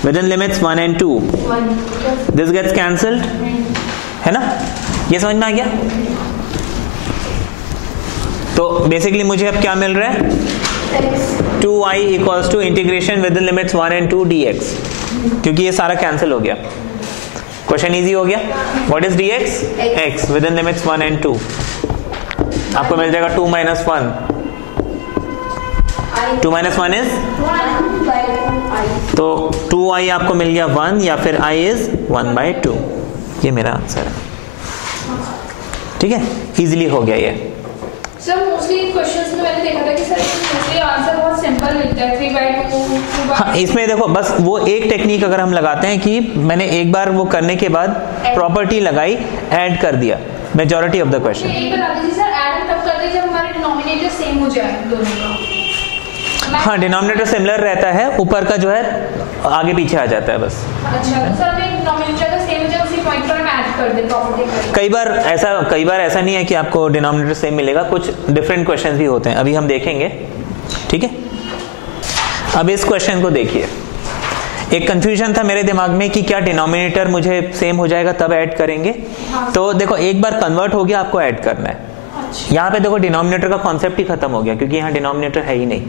within limits 1 and 2. This gets cancelled, है ना? ये समझ में आ गया? तो बेसिकली मुझे अब क्या मिल रहा है? 2i equals to integration within limits 1 and 2 dx, क्योंकि ये सारा कैंसिल हो गया। क्वेश्चन इजी हो गया। What is dx? x within limits 1 and 2। आपको मिल जाएगा 2 माइनस 1। 2 माइनस 1 इज 1, तो 2i आपको मिल गया 1, या फिर i इज 1/2। ये मेरा आंसर है, ठीक है। इजीली हो गया ये। सर मोस्टली क्वेश्चंस में मैंने देखा था कि सर मोस्टली आंसर बहुत सिंपल मिलता है, 3/2। हाँ, इसमें देखो बस वो एक टेक्निक अगर हम लगाते हैं कि मैंने एक बार वो करने के बाद प्रॉपर्टी लगाई, ऐड कर दिया मेजॉरिटी ऑफ द क्वेश्चन। एक बता दीजिए सर, ऐड तब करते हैं जब हमारे डिनोमिनेटर सेम हो जाए दोनों का। हाँ, डिनोमिनेटर सिमिलर रहता है, ऊपर का जो है आगे पीछे आ जाता है बस। अच्छा, तो सर डिनोमिनेटर का सेम हो जाए उसी पॉइंट पर हम ऐड कर दें प्रॉपर्टी। कई बार ऐसा नहीं है कि आपको डिनोमिनेटर सेम मिलेगा, कुछ डिफरेंट क्वेश्चंस भी होते हैं, अभी हम देखेंगे, ठीक है। अब इस क्वेश्चन को देखिए, एक कंफ्यूजन था मेरे दिमाग में कि क्या डिनोमिनेटर मुझे सेम हो जाएगा तब ऐड करेंगे। हाँ। तो देखो एक बार कन्वर्ट हो गया, आपको ऐड करना है। अच्छा। यहाँ पे देखो डिनोमिनेटर का कॉन्सेप्ट ही खत्म हो गया, क्योंकि यहाँ डिनोमिनेटर है ही नहीं,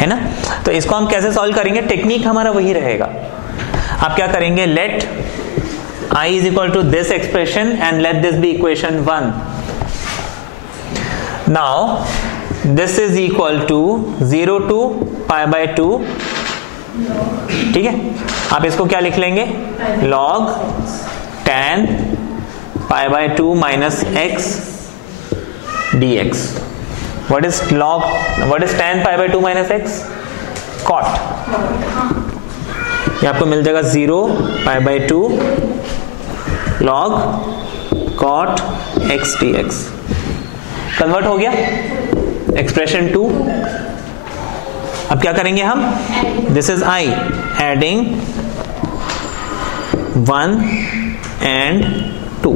है ना। तो इसको हम कैसे सॉल्व करेंगे? टेक्निक हमारा वही रहेगा। आप क्या करेंगे? Let I is equal to this expression and let this be equation 1. Now this is equal to 0 to pi by 2, ठीक है। आप इसको क्या लिख लेंगे? log tan pi by 2 minus x dx. What is tan pi by 2 minus x? Cot, ये आपको मिल जाएगा 0 pi by 2 log cot x dx। Convert हो गया एक्सप्रेशन 2। अब क्या करेंगे हम, this is i adding 1 and 2।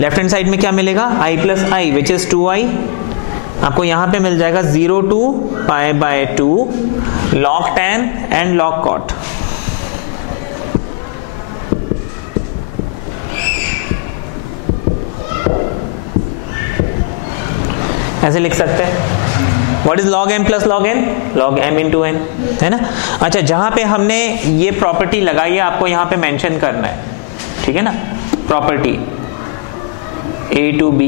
Left hand side में क्या मिलेगा, i plus i which is 2i। आपको यहां पे मिल जाएगा 0 to pi by 2 log tan and log cot। ऐसे लिख सकते हैं। What is log m plus log n, log m into n, है ना। अच्छा, जहां पे हमने ये प्रॉपर्टी लगाई है आपको यहां पे मेंशन करना है, ठीक है ना। Property a to b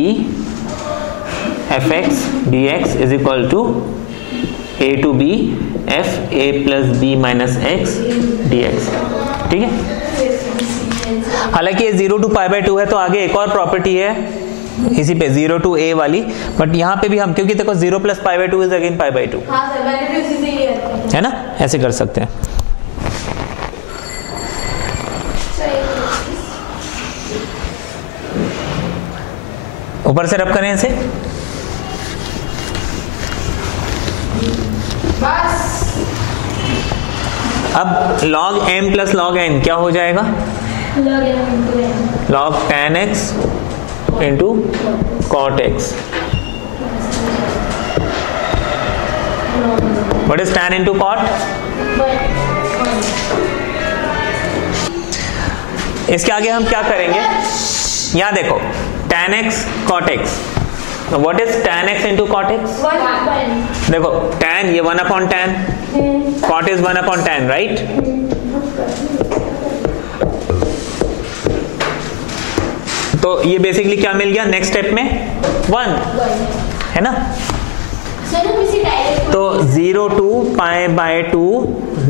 fx dx is equal to a to b f a plus b minus x dx, ठीक है। हालांकि ये 0 to पाई बाय 2 है तो आगे एक और प्रॉपर्टी है इसी पे 0 to a वाली, बट यहाँ पे भी हम, क्योंकि देखो 0 plus pi by 2 is again pi by 2, हाँ सर, मैंने भी उसी से ही है ना। ऐसे कर सकते हैं। ऊपर से रब करें इसे, बस। अब log m plus log n क्या हो जाएगा, log tan x into cot x। What is tan into cot? इसके आगे हम क्या करेंगे, यहां देखो tan x cot x। What is tan x into cot x? देखो tan ये 1 upon tan, cot is 1 upon tan, right? तो ये बेसिकली क्या मिल गया नेक्स्ट स्टेप में 1, है ना। तो 0 to pi by 2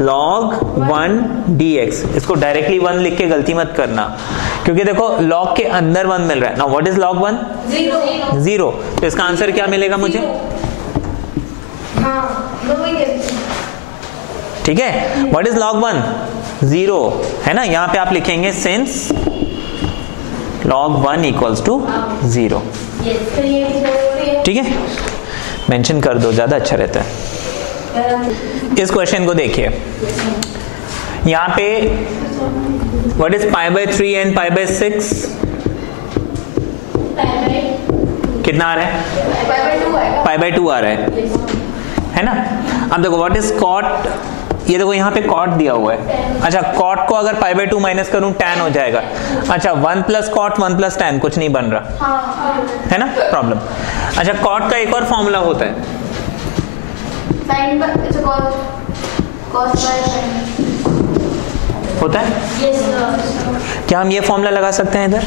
log 1 dx, इसको डायरेक्टली 1 लिख के गलती मत करना, क्योंकि देखो log के अंदर 1 मिल रहा है ना। What is log 1? 0। तो इसका आंसर क्या मिलेगा मुझे, ठीक है। What is log 1? 0, है ना। यहां पे आप लिखेंगे सिंस log 1 इक्वल्स टू 0, ठीक है। मेंशन कर दो, ज्यादा अच्छा रहता है। इस क्वेश्चन को देखिए, यहाँ पे what is pi by 3 and pi by 6, कितना आ रहा है, पाई बाय 2 आ रहा है ना। अब देखो व्हाट इज कॉट, ये देखो यहाँ पे कॉट दिया हुआ है। अच्छा, कॉट को अगर पाई बाय 2 माइनस करूं टैन हो जाएगा। अच्छा, 1 प्लस कॉट 1 प्लस टैन, कुछ नहीं बन रहा, है ना, प्रॉब्लम। अच्छा, कॉट का एक और फॉर्मूला होता है, होता है। क्या हम ये फॉर्मूला लगा सकते हैं इधर?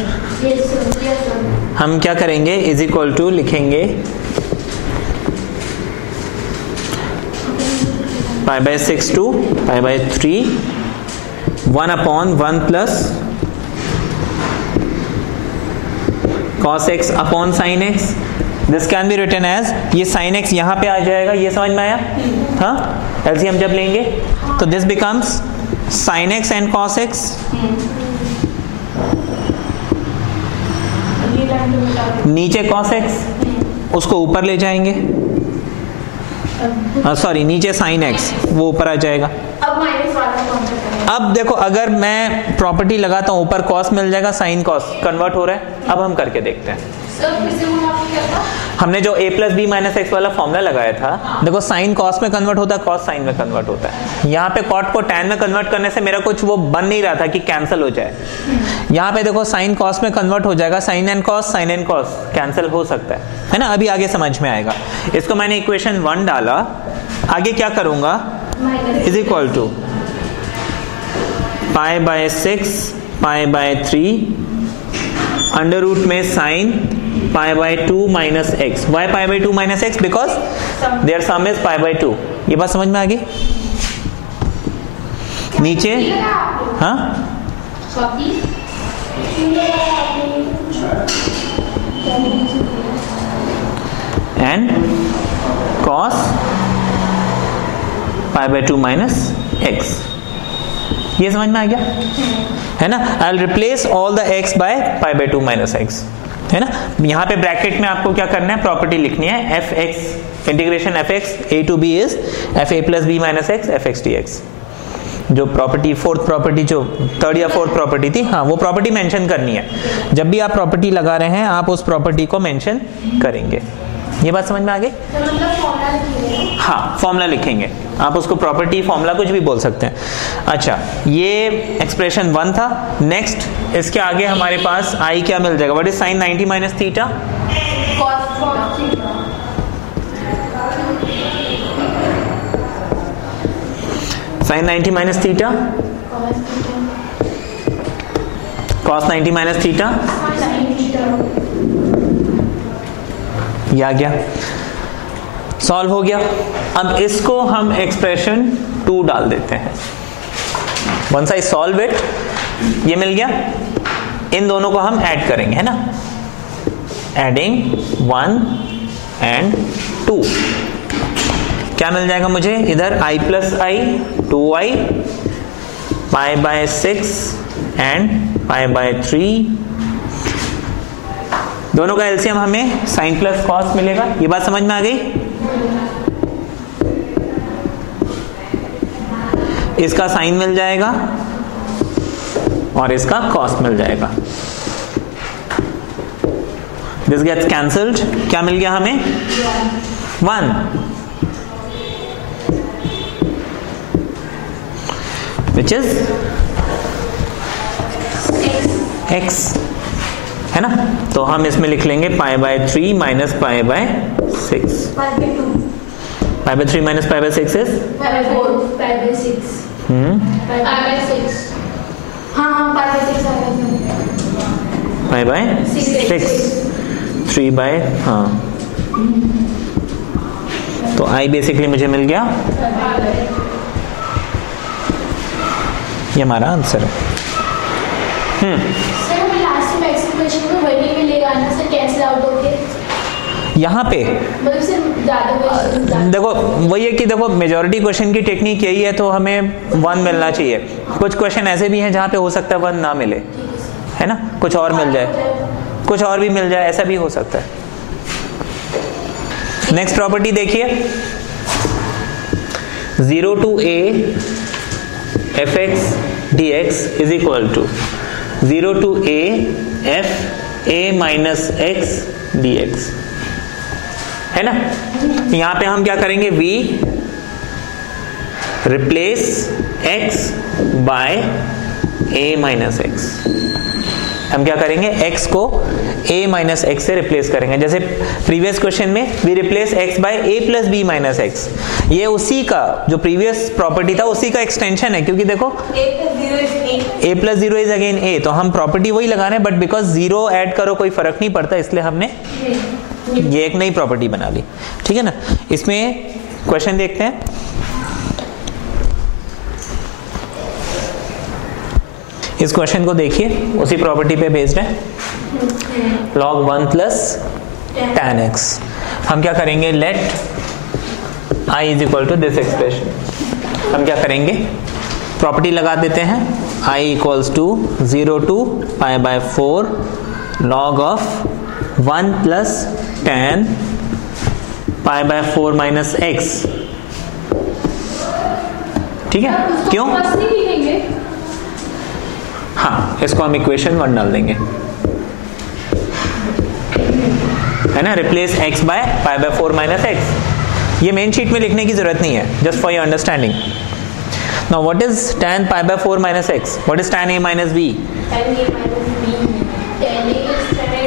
हम क्या करेंगे, इज इक्वल टू लिखेंगे pi by 6 to pi by 3 1 upon 1 plus cos x upon sin x। This can be written as, ये sin x यहाँ पे आ जाएगा, ये समझ में आया, हाँ। एलसीएम जब लेंगे तो this becomes sin x and cos x। नीचे cos x, उसको ऊपर ले जाएंगे, सॉरी नीचे sin x, वो ऊपर आ जाएगा। अब माइनस वाला, अब देखो अगर मैं प्रॉपर्टी लगाता हूं ऊपर cos मिल जाएगा, sin cos कन्वर्ट हो रहा है। अब हम करके देखते हैं। हमने जो a plus b minus x वाला फॉर्मूला लगाया था, देखो sin cos में कन्वर्ट होता है, cos sin में कन्वर्ट होता है। यहाँ पे cot को tan में कन्वर्ट करने से मेरा कुछ वो बन नहीं रहा था कि कैंसिल हो जाए। यहाँ पे देखो sin cos में कन्वर्ट हो जाएगा, sin and cos कैंसिल हो सकता है ना। अभी आगे समझ में आएगा। इसको मैंने इक्वेशन 1 डाला, आगे क्या करूंगा, is equal to pi by 6 pi by 3 under root में sine pi by 2 minus x. Why pi by 2 minus x? Because their sum is pi by 2। ये बात समझ में आ गई? नीचे हाँ and cos pi by 2 minus x। ये समझ में आ गया है ना। I will replace all the x by pi by 2 minus x, है ना। यहाँ पे ब्रैकेट में आपको क्या करना है, प्रॉपर्टी लिखनी है fx integration fx a to b is fa plus b minus x fx dx। जो प्रॉपर्टी फोर्थ प्रॉपर्टी, जो थर्ड या फोर्थ प्रॉपर्टी थी, हाँ वो प्रॉपर्टी मेंशन करनी है। जब भी आप प्रॉपर्टी लगा रहे हैं आप उस प्रॉपर्टी को मेंशन करेंगे। ये बात समझ में आ गई? हाँ फॉर्मूला लिखेंगे, आप उसको प्रॉपर्टी फॉर्मूला कुछ भी बोल सकते हैं। अच्छा ये एक्सप्रेशन 1 था। नेक्स्ट इसके आगे हमारे पास आई क्या मिल जाएगा, what is sine 90 minus theta? Sine 90 minus theta, cos 90 minus theta, ये आ गया, सॉल्व हो गया। अब इसको हम एक्सप्रेशन 2 डाल देते हैं। वंस आई सॉल्व इट, ये मिल गया, इन दोनों को हम ऐड करेंगे, है ना, एडिंग 1 एंड 2, क्या मिल जाएगा मुझे इधर, i plus I 2i pi by 6 and pi by 3, दोनों का एलसीएम हमें साइन प्लस कॉस मिलेगा। ये बात समझ में आ गई? इसका साइन मिल जाएगा और इसका कॉस मिल जाएगा। दिस गेट्स कैंसल्ड, क्या मिल गया हमें, 1 which is x, है ना। तो हम इसमें लिख लेंगे pi by 3 minus pi by 6, pi by 3 minus pi by 6 is pi by 4 pi by 6, pi by 6, हाँ pi by 6 pi by 6 3 by, हाँ तो आई बेसिकली मुझे मिल गया, ये हमारा आंसर है। सर हमें लास्ट में एक्सप्रेशन में वही मिलेगा ना सर, कैंसिल आउट होके यहाँ पे मतलब सिर्फ ज्यादा देखो वही है कि देखो मेजॉरिटी क्वेश्चन की टेक्निक यही है, तो हमें 1 मिलना चाहिए। कुछ क्वेश्चन ऐसे भी हैं जहाँ पे हो सकता है 1 ना मिले, है ना, कुछ और मिल जाए, कुछ और भी मिल जाए, ऐसा भी हो सकता है। नेक्स्ट प्रॉपर्टी देखिए, 0 to a fx dx is equal to 0 to a f a minus x dx, है ना। यहां पे हम क्या करेंगे, v replace x by a minus x। हम क्या करेंगे, x को a माइनस x से रिप्लेस करेंगे। जैसे प्रीवियस क्वेश्चन में we replace x by a plus b minus x, ये उसी का जो प्रीवियस प्रॉपर्टी था उसी का एक्सटेंशन है, क्योंकि देखो a plus 0 is again a, तो हम प्रॉपर्टी वही लगा रहे हैं, बट बिकॉज 0 ऐड करो कोई फर्क नहीं पड़ता, इसलिए हमने ये एक नई प्रॉपर्टी बना ली, ठीक है ना। इसमें क्वेश्चन देखते हैं, इस क्वेश्चन को देखिए, उसी प्रॉपर्टी पे बेस्ड है, log 1 प्लस tan x। हम क्या करेंगे, let i is equal to this expression, हम क्या करेंगे, प्रॉपर्टी लगा देते हैं, i equals to 0 to pi by 4 log of 1 plus tan pi by 4 minus x, ठीक है। क्यों, हाँ इसको हम इक्वेशन 1 डाल देंगे, है ना, replace x by pi by 4 minus x। ये मेन शीट में लिखने की जरूरत नहीं है, just for your understanding. Now what is tan pi by 4 minus x, what is tan a minus b? tan a minus b, tan a is tan a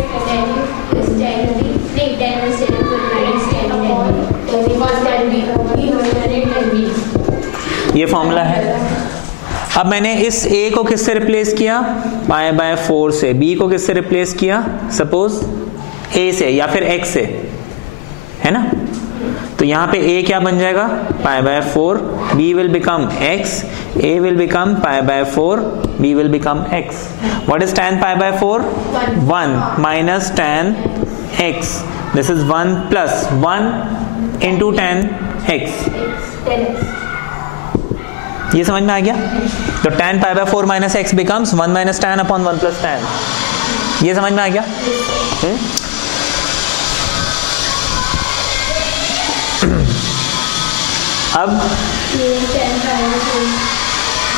is tan b, tan is tan b, ये फॉर्मूला है। अब मैंने इस a को किससे रिप्लेस किया, पाई बाय 4 से, b को किससे रिप्लेस किया, सपोज a से या फिर x से, है ना। तो यहाँ पे a क्या बन जाएगा, पाई by 4, b will become x, a will become pi by 4, b will become x। What is tan pi by 4? 1 minus tan x, this is 1 plus 1 into tan x, ये समझ में आ गया? तो tan pi by 4 minus x becomes 1 minus tan upon 1 plus tan। ये समझ में आ गया? अब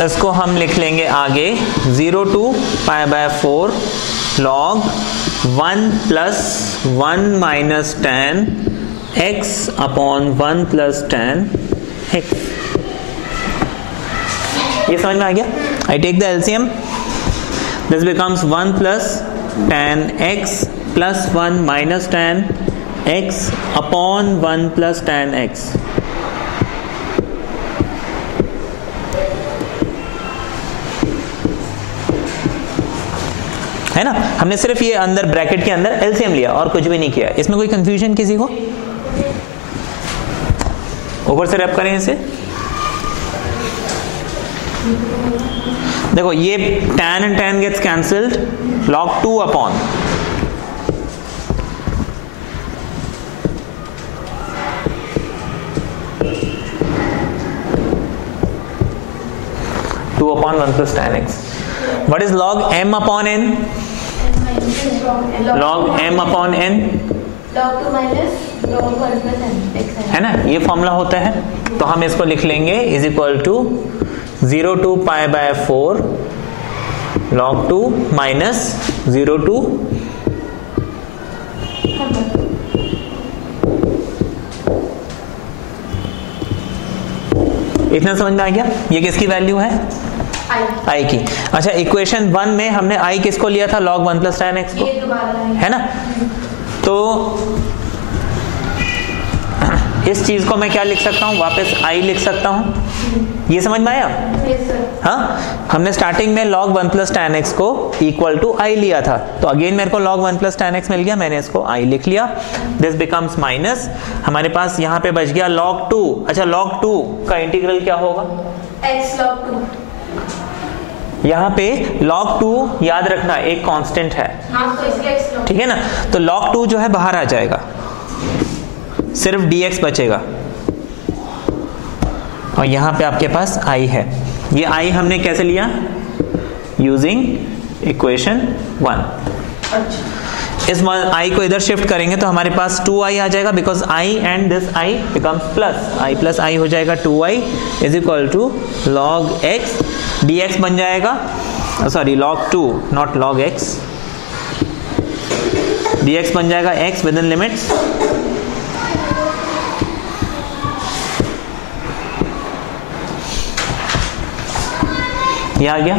इसको हम लिख लेंगे आगे 0 to pi by 4 log 1 plus 1 minus tan x upon 1 plus tan x। ये समझ में आ गया? I take the LCM, this becomes 1 plus tan x plus 1 minus tan x upon 1 plus tan x। है ना? हमने सिर्फ ये अंदर ब्रैकेट के अंदर एलसीएम लिया और कुछ भी नहीं किया। इसमें कोई कंफ्यूजन किसी को? ऊपर से रैप करें इसे। देखो ये tan and tan gets cancelled, log 2 upon 1 plus tan x. What is log m upon n? Log m upon n log 2 minus log 1 plus n x है ना? ये फॉर्मूला होता है। तो हम इसको लिख लेंगे is equal to 0 to pi by 4 log 2 minus 0 to इतना समझ में आ गया? ये किसकी वैल्यू है? आई की। अच्छा, इक्वेशन 1 में हमने आई किसको लिया था? log 1 plus tan x को, है ना? तो इस चीज को मैं क्या लिख सकता हूं? वापस आई लिख सकता हूं। ये समझ में आया? हाँ, हमने स्टार्टिंग में log 1 plus tan x को इक्वल टू आई लिया था, तो अगेन मेरे को log 1 plus tan x मिल गया, मैंने इसको आई लिख लिया। दिस बिकम्स माइनस, हमारे पास यहाँ पे बच गया log 2। अच्छा, log 2 का इंटीग्रल क्या होगा? x log 2। यहाँ पे log 2 याद रखना एक कांस्टेंट है, ठीक है ना? तो log 2 जो है बाहर आ जाएगा, सिर्फ dx बचेगा और यहाँ पे आपके पास i है। ये i हमने कैसे लिया? Using equation 1। इस i को इधर शिफ्ट करेंगे तो हमारे पास 2i आ जाएगा, because i and this i becomes plus i plus i हो जाएगा 2i is equal to log x, dx बन जाएगा, sorry log 2 not log x, dx बन जाएगा x विद इन लिमिट्स ये आ गया।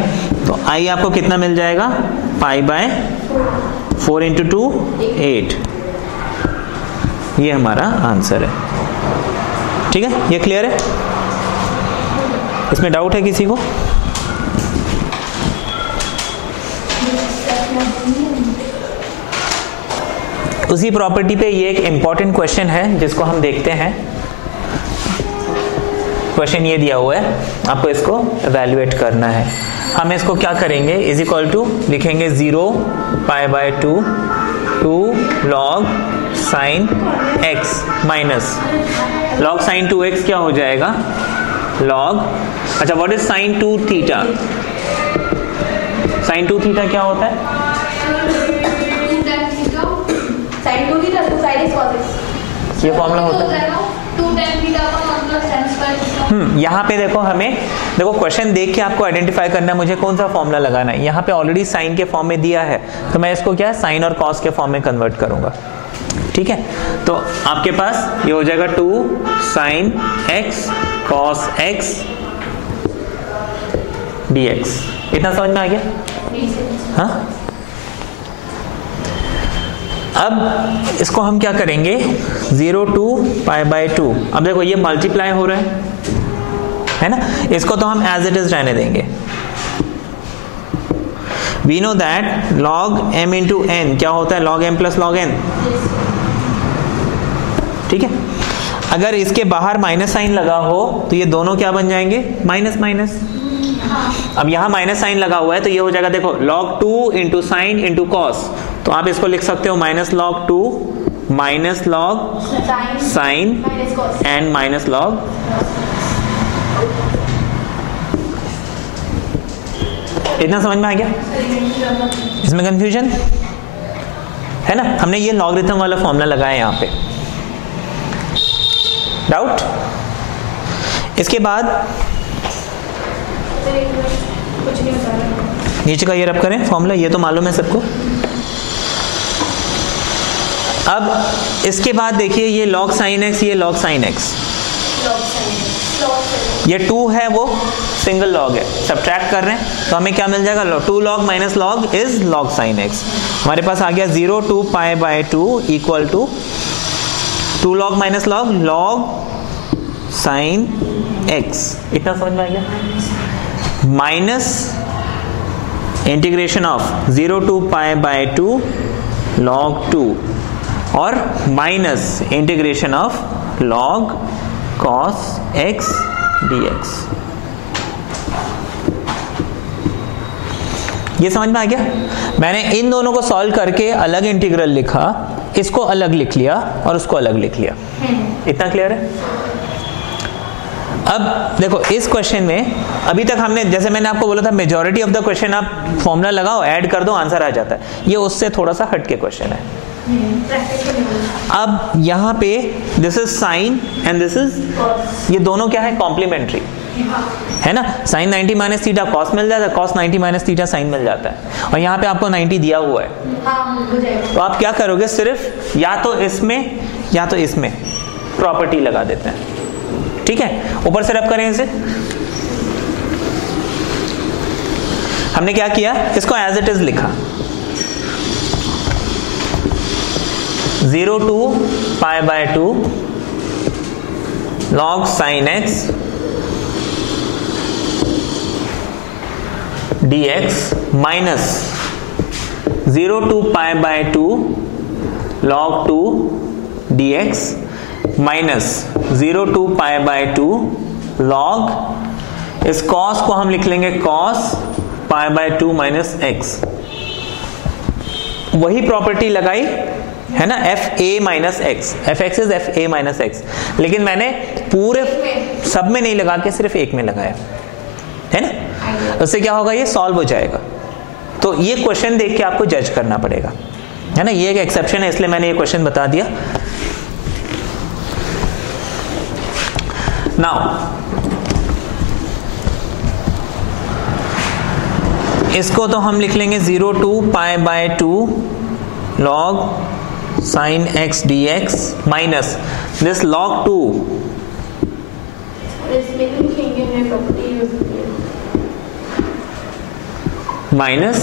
तो i आपको कितना मिल जाएगा? पाई बाय 4 इंटू 2 8। ये हमारा आंसर है, ठीक है? ये क्लियर है? इसमें डाउट है किसी को? उसी प्रॉपर्टी पे ये एक इंपॉर्टेंट क्वेश्चन है जिसको हम देखते हैं। क्वेश्चन ये दिया हुआ है, आपको इसको एवेल्युएट करना है। हम इसको क्या करेंगे? इज इक्वल टू लिखेंगे 0 pi by 2 log sine x minus log sine 2x क्या हो जाएगा? log, अच्छा what is sine 2 theta? Sine 2 theta क्या होता है? sin 2 थीटा तो sin x cos x। ये फॉर्मूला होता है। 2 tan theta upon 1 plus tan square. यहाँ पे देखो, हमें देखो क्वेश्चन देख के आपको आइडेंटिफाई करना है मुझे कौन सा फॉर्मूला लगाना है। यहाँ पे ऑलरेडी साइन के फॉर्म में दिया है, तो मैं इसको क्या साइन और कॉस के फॉर्म में कन्वर्ट करूंगा, ठीक है? तो आपके पास ये हो जाएगा 2 sin x cos x dx। इतना समझ में आ गया? हाँ, अब इसको हम क्या करेंगे? 0 टू पाई बाय 2। अब देखो ये मल्टीप्लाई हो रहा है ना? इसको तो हम एज इट इज रहने देंगे। We know that log m into n क्या होता है? log m plus log n, ठीक है? अगर इसके बाहर माइनस साइन लगा हो तो ये दोनों क्या बन जाएंगे? Minus minus. अब यहाँ माइनस साइन लगा हुआ है तो ये हो जाएगा, देखो log 2 into sine into cos, तो आप इसको लिख सकते हो minus log 2 minus log sine and minus log इतना समझ में आ गया? इसमें कंफ्यूजन है ना? हमने ये लॉगरिथम वाला फॉर्मूला लगाया यहाँ पे, डाउट? इसके बाद नीचे का ये रब करें फॉर्मूला, ये तो मालूम है सबको। अब इसके बाद देखिए ये log sin x, ये log sin x, ये 2 है वो सिंगल log है, सब्ट्रैक्ट कर रहे हैं तो हमें क्या मिल जाएगा? 2 log minus log is log sin x। हमारे पास आ गया 0 to pi by 2 equal to 2 log minus log log sin x। इतना समझ में आ गया? Minus integration of 0 to pi by 2 log 2 और minus integration of log cos x dx। ये समझ में आ गया? मैंने इन दोनों को सॉल्व करके अलग इंटीग्रल लिखा, इसको अलग लिख लिया और उसको अलग लिख लिया। इतना क्लियर है? अब देखो इस क्वेश्चन में अभी तक हमने, जैसे मैंने आपको बोला था मेजॉरिटी ऑफ द क्वेश्चन आप फॉर्मूला लगाओ, ऐड कर दो, आंसर आ जाता है। ये उससे थोड़ा सा हट के क्वेश्चन है। अब यहाँ पे this is sine and this is, ये दोनों क्या है? कॉम्प्लीमेंट्री है ना? साइन 90 माइनस थीटा कॉस मिल जाता है, कॉस 90 माइनस थीटा साइन मिल जाता है, और यहाँ पे आपको 90 दिया हुआ है। तो आप क्या करोगे? सिर्फ या तो इसमें या तो इसमें प्रॉपर्टी लगा देते हैं, ठीक है? ऊपर से रब करें इसे। हमने क्या किया? इसको एज इट इज लिखा, 0 to pi by 2 log sin x dx minus 0 to pi by 2 log 2 dx minus 0 to pi by 2 log, इस cos को हम लिख लेंगे cos pi by 2 minus x। वही प्रॉपर्टी लगाई है ना, F a minus x, F x is F a minus x, लेकिन मैंने पूरे सब में नहीं लगा के सिर्फ एक में लगाया है ना। उससे क्या होगा? ये सॉल्व हो जाएगा। तो ये क्वेश्चन देख के आपको जज करना पड़ेगा, है ना? ये एक एक्सेप्शन है, इसलिए मैंने ये क्वेश्चन बता दिया। नाउ इसको तो हम लिख लेंगे 0 to pi by 2 log sin x dx minus this log 2 minus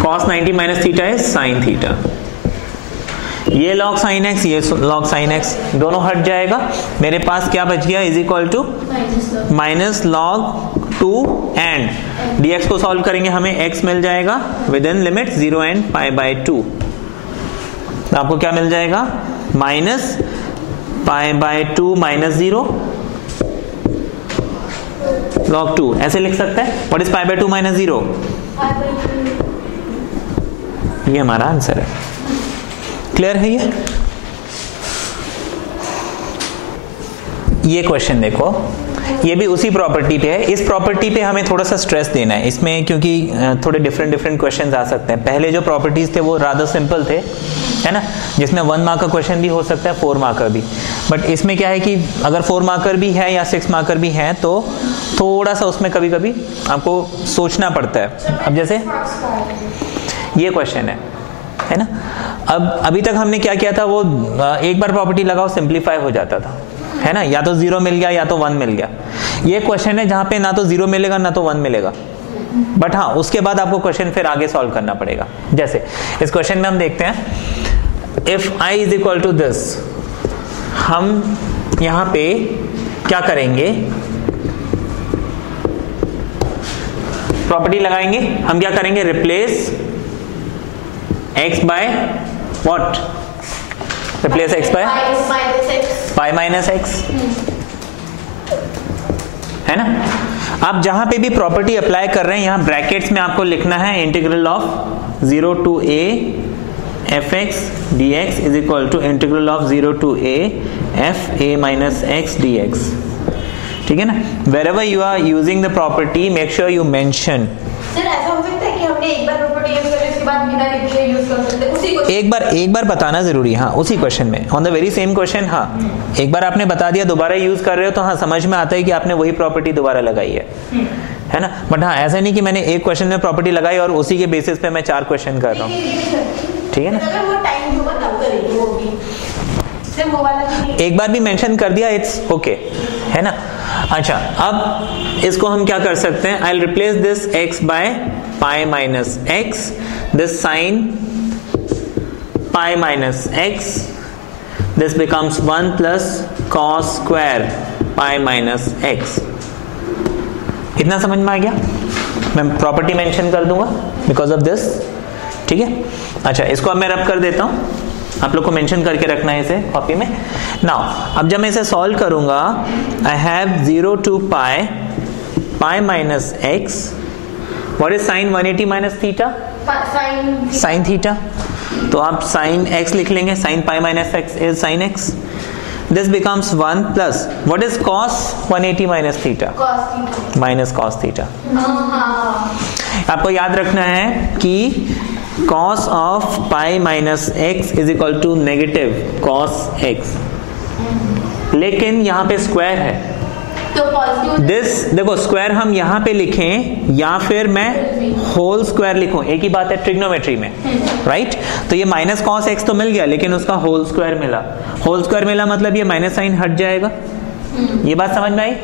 cos 90 minus theta is sin theta. ये log sin x, ये log sin x दोनों हट जाएगा। मेरे पास क्या बच गया? Is equal to minus log 2 and dx को सॉल्व करेंगे हमें x मिल जाएगा with in limit 0 and pi by 2। तो आपको क्या मिल जाएगा? Minus pi by 2 minus 0 log 2, ऐसे लिख सकते हैं। What is pi by 2 minus 0? ये हमारा आंसर है। क्लियर है? ये क्वेश्चन देखो, ये भी उसी प्रॉपर्टी पे है। इस प्रॉपर्टी पे हमें थोड़ा सा स्ट्रेस देना है इसमें, क्योंकि थोड़े डिफरेंट क्वेश्चंस आ सकते हैं। पहले जो प्रॉपर्टीज थे वो रादर सिंपल थे, है ना, जिसमें 1 मार्कर क्वेश्चन भी हो सकता है, 4 मार्कर भी। बट इसमें क्या है कि अगर 4 मार्कर भी है या 6 मार्कर भी है तो थोड़ा सा उसमें कभी कभी आपको सोचना पड़ता है। अब जैसे ये क्वेश्चन है ना, अब अभी तक हमने क्या किया था, वो एक बार प्रॉपर्टी लगाओ सिंप्लीफाई हो जाता था, है ना, या तो 0 मिल गया या तो 1 मिल गया। ये क्वेश्चन है जहां पे ना तो 0 मिलेगा ना तो 1 मिलेगा, बट हाँ उसके बाद आपको क्वेश्चन फिर आगे सॉल्व करना पड़ेगा। जैसे इस क्वेश्चन में हम देखते हैं, if i is equal to this, हम यहां पे क्या करेंगे, प्रॉपर्टी लगाएंगे। हम क्या करेंगे, replace x by what, replace x by pi minus x, है ना। आप जहां पे भी प्रॉपर्टी अप्लाई कर रहे हैं यहां ब्रैकेट्स में आपको लिखना है integral of 0 to a fx dx is equal to integral of 0 to a f a minus x dx। ठीक है ना. Wherever you are using the property, make sure you mention. Sir ऐसा हो सकता है कि हमने एक बार प्रॉपर्टी यूज करी उसके बाद बिना लिखे यूज कर सकते हैं उसी को. एक बार बताना जरूरी है. हाँ, उसी क्वेश्चन में on the very same question. हाँ, एक बार आपने बता दिया, दोबारा यूज कर रहे हो तो हाँ समझ में आता है कि आपने वही प्रॉपर्टी दोबारा लगाई है ना. बट हाँ, ऐसा नहीं कि मैंने एक क्वेश्चन में प्रॉपर्टी लगाई और उसी के बेसिस पे मैं 4 क्वेश्चन कर रहा हूँ. ठीक है ना. अगर वो टाइम होगा तब करेंगे वो भी. सिर्फ वो वाला नहीं. एक बार भी मेंशन कर दिया, इट्स ओके, है ना. अच्छा, अब इसको हम क्या कर सकते हैं. आई replace this x by pi minus x, this sign pi minus x, this becomes 1 plus cos square pi minus x. इतना समझ में आ गया. मैं प्रॉपर्टी मेंशन कर दूंगा बिकॉज ऑफ दिस. ठीक है. अच्छा, इसको अब मैं रब कर देता हूं. आप लोग को मेंशन करके रखना है इसे कॉपी में. नाउ अब जब मैं इसे सॉल्व करूंगा, I have 0 to pi minus x. What is sine 180 minus theta? Sine theta. तो आप साइन एक्स लिख लेंगे. Sine pi minus x is sine x. This becomes 1 plus what is cos 180 minus theta? Minus cos theta. आपको याद रखना है कि cos of pi minus x is equal to negative cos x. लेकिन यहाँ पे स्क्वायर है तो पॉजिटिव. दिस देखो, स्क्वायर हम यहाँ पे लिखें या फिर मैं होल स्क्वायर लिखूं, एक ही बात है ट्रिग्नोमेट्री में, राइट. तो ये माइनस कॉस एक्स तो मिल गया, लेकिन उसका होल स्क्वायर मिला. होल स्क्वायर मिला मतलब ये माइनस साइन हट जाएगा. ये बात समझ में आई?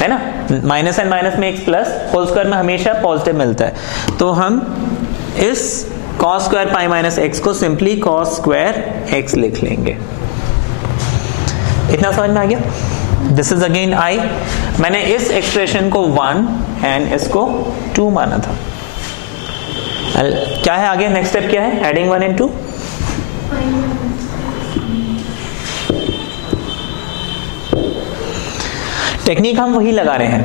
है ना. माइनस एंड माइनस में एक्स प्लस, होल स्क्वायर में हमेशा पॉजिटिव मिलता है. तो हम इस cos square pi minus x को सिंपली cos स्क्वायर एक्स लिख लेंगे. इतना समझ में आ गया. This is again I. मैंने इस एक्सप्रेशन को 1 एंड इसको 2 माना था. क्या है आगे, नेक्स्ट स्टेप क्या है? Adding 1 and 2. टेक्निक हम वही लगा रहे हैं,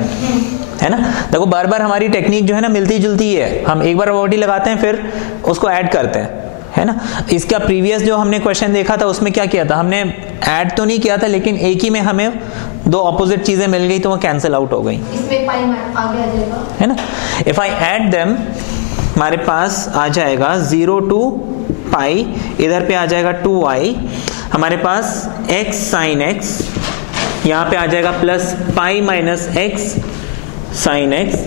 है ना. देखो, बार बार हमारी टेक्निक जो है ना मिलती जुलती है. हम एक बार प्रॉपर्टी लगाते हैं, फिर उसको ऐड करते हैं, है ना. इसका प्रीवियस जो हमने क्वेश्चन देखा था उसमें क्या किया था, हमने ऐड तो नहीं किया था, लेकिन एक ही में हमें 2 ऑपोजिट चीजें मिल गई तो वो कैंसिल आउट हो गई. इसमें पाई आगे आ जाएगा, है ना. इफ आई ऐड देम, हमारे पास आ जाएगा 0 टू पाई, इधर पे आ जाएगा 2i, हमारे पास x साइन x, यहाँ पे आ जाएगा plus pi minus x sine x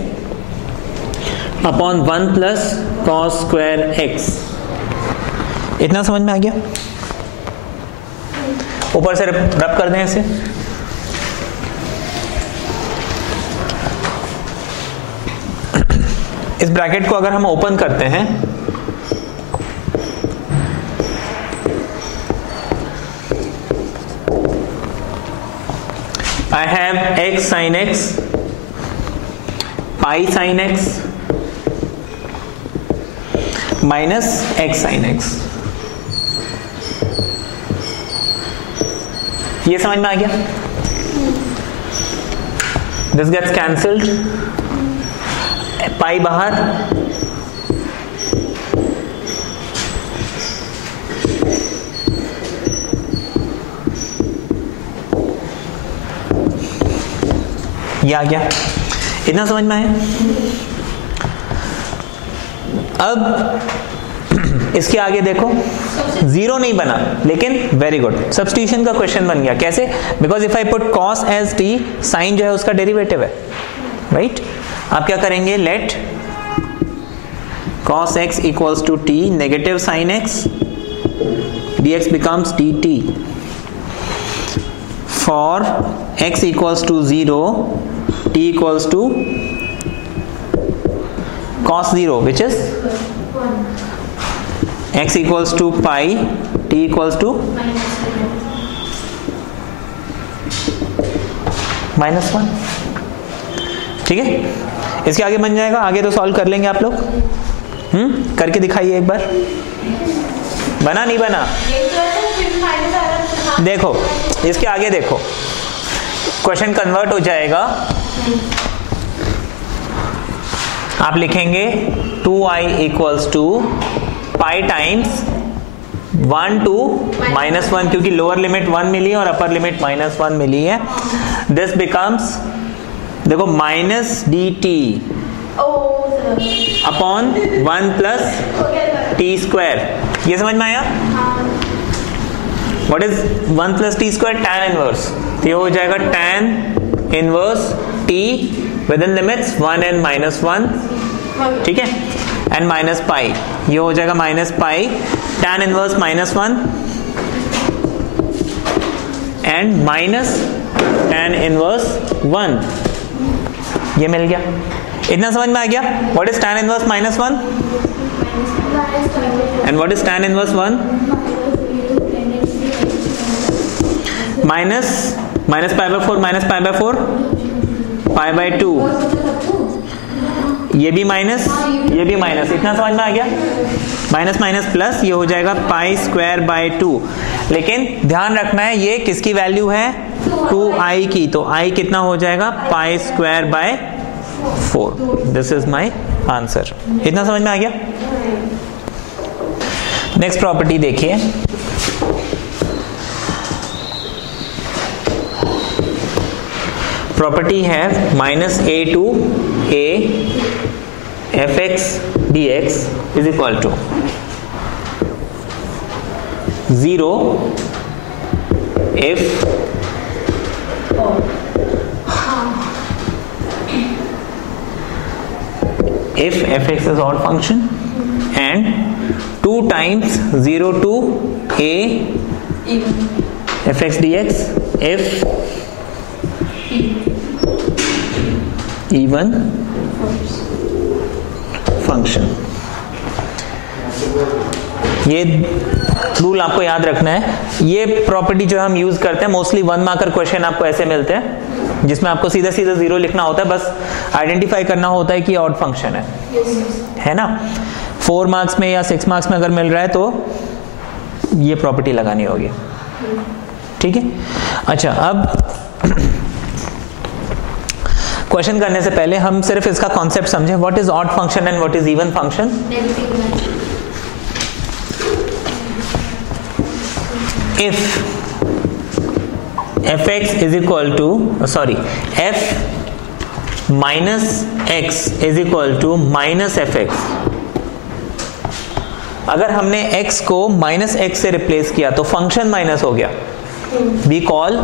upon 1 plus cos square x. इतना समझ में आ गया. ऊपर से रब कर दें इसे. इस ब्रैकेट को अगर हम ओपन करते हैं, I have x sin x, pi sin x minus x sin x. ये समझ में आ गया. This gets cancelled. पाई बाहर, ये आ गया. इतना समझ में आया. अब इसके आगे देखो, 0 नहीं बना, लेकिन वेरी गुड, सब्स्टिट्यूशन का क्वेश्चन बन गया. कैसे? Because if I put cos as t, sine जो है उसका डेरिवेटिव है, राइट. आप क्या करेंगे, let cos x equals to t, negative sin x, dx becomes dt. For x equals to 0, t equals to cos 0, which is x equals to pi, t equals to -1. ठीक है. इसके आगे बन जाएगा. आगे तो सॉल्व कर लेंगे आप लोग. करके दिखाइए एक बार. बना नहीं बना? देखो, इसके आगे देखो, क्वेश्चन कन्वर्ट हो जाएगा. आप लिखेंगे 2i equals to pi times 1 to -1, क्योंकि लोअर लिमिट 1 मिली है और अपर लिमिट -1 मिली है. दिस बिकम्स, देखो, -dt upon 1 plus T square. ये समझ में आया? What is 1 plus T square? tan inverse. ये हो जाएगा tan inverse t with in limits 1 and -1. ठीक है, एंड माइनस पाई. ये हो जाएगा minus pi tan inverse -1 and minus tan inverse 1. ये मिल गया. इतना समझ में आ गया? What is tan inverse -1 and what is tan inverse 1? Minus pi by 4 minus pi by 4 pi by 2. ये भी माइनस, ये भी माइनस. इतना समझ में आ गया? माइनस माइनस प्लस, ये हो जाएगा पाई स्क्वायर बाय 2. लेकिन ध्यान रखना है ये किसकी वैल्यू है? 2i की. तो i कितना हो जाएगा? Pi square by 4. This is my answer. इतना समझ में आ गया? नेक्स्ट प्रॉपर्टी देखिए. प्रॉपर्टी है -a to a fx dx is equal to 0 if fx is odd function and 2 times 0 to a fx dx if even function. ये रूल आपको याद रखना है. ये प्रॉपर्टी जो हम यूज करते हैं मोस्टली 1 मार्कर क्वेश्चन आपको ऐसे मिलते हैं जिसमें आपको सीधा सीधा 0 लिखना होता है. बस आइडेंटिफाई करना होता है कि ऑड फंक्शन है ना. 4 मार्क्स में या 6 मार्क्स में अगर मिल रहा है तो ये प्रॉपर्टी लगानी होगी. ठीक है. अच्छा, अब क्वेश्चन करने से पहले हम सिर्फ इसका कॉन्सेप्ट समझें. What is odd function and what is even function? if fx is equal to f minus x is equal to minus fx. अगर हमने x को माइनस x से रिप्लेस किया तो फंक्शन माइनस हो गया. We call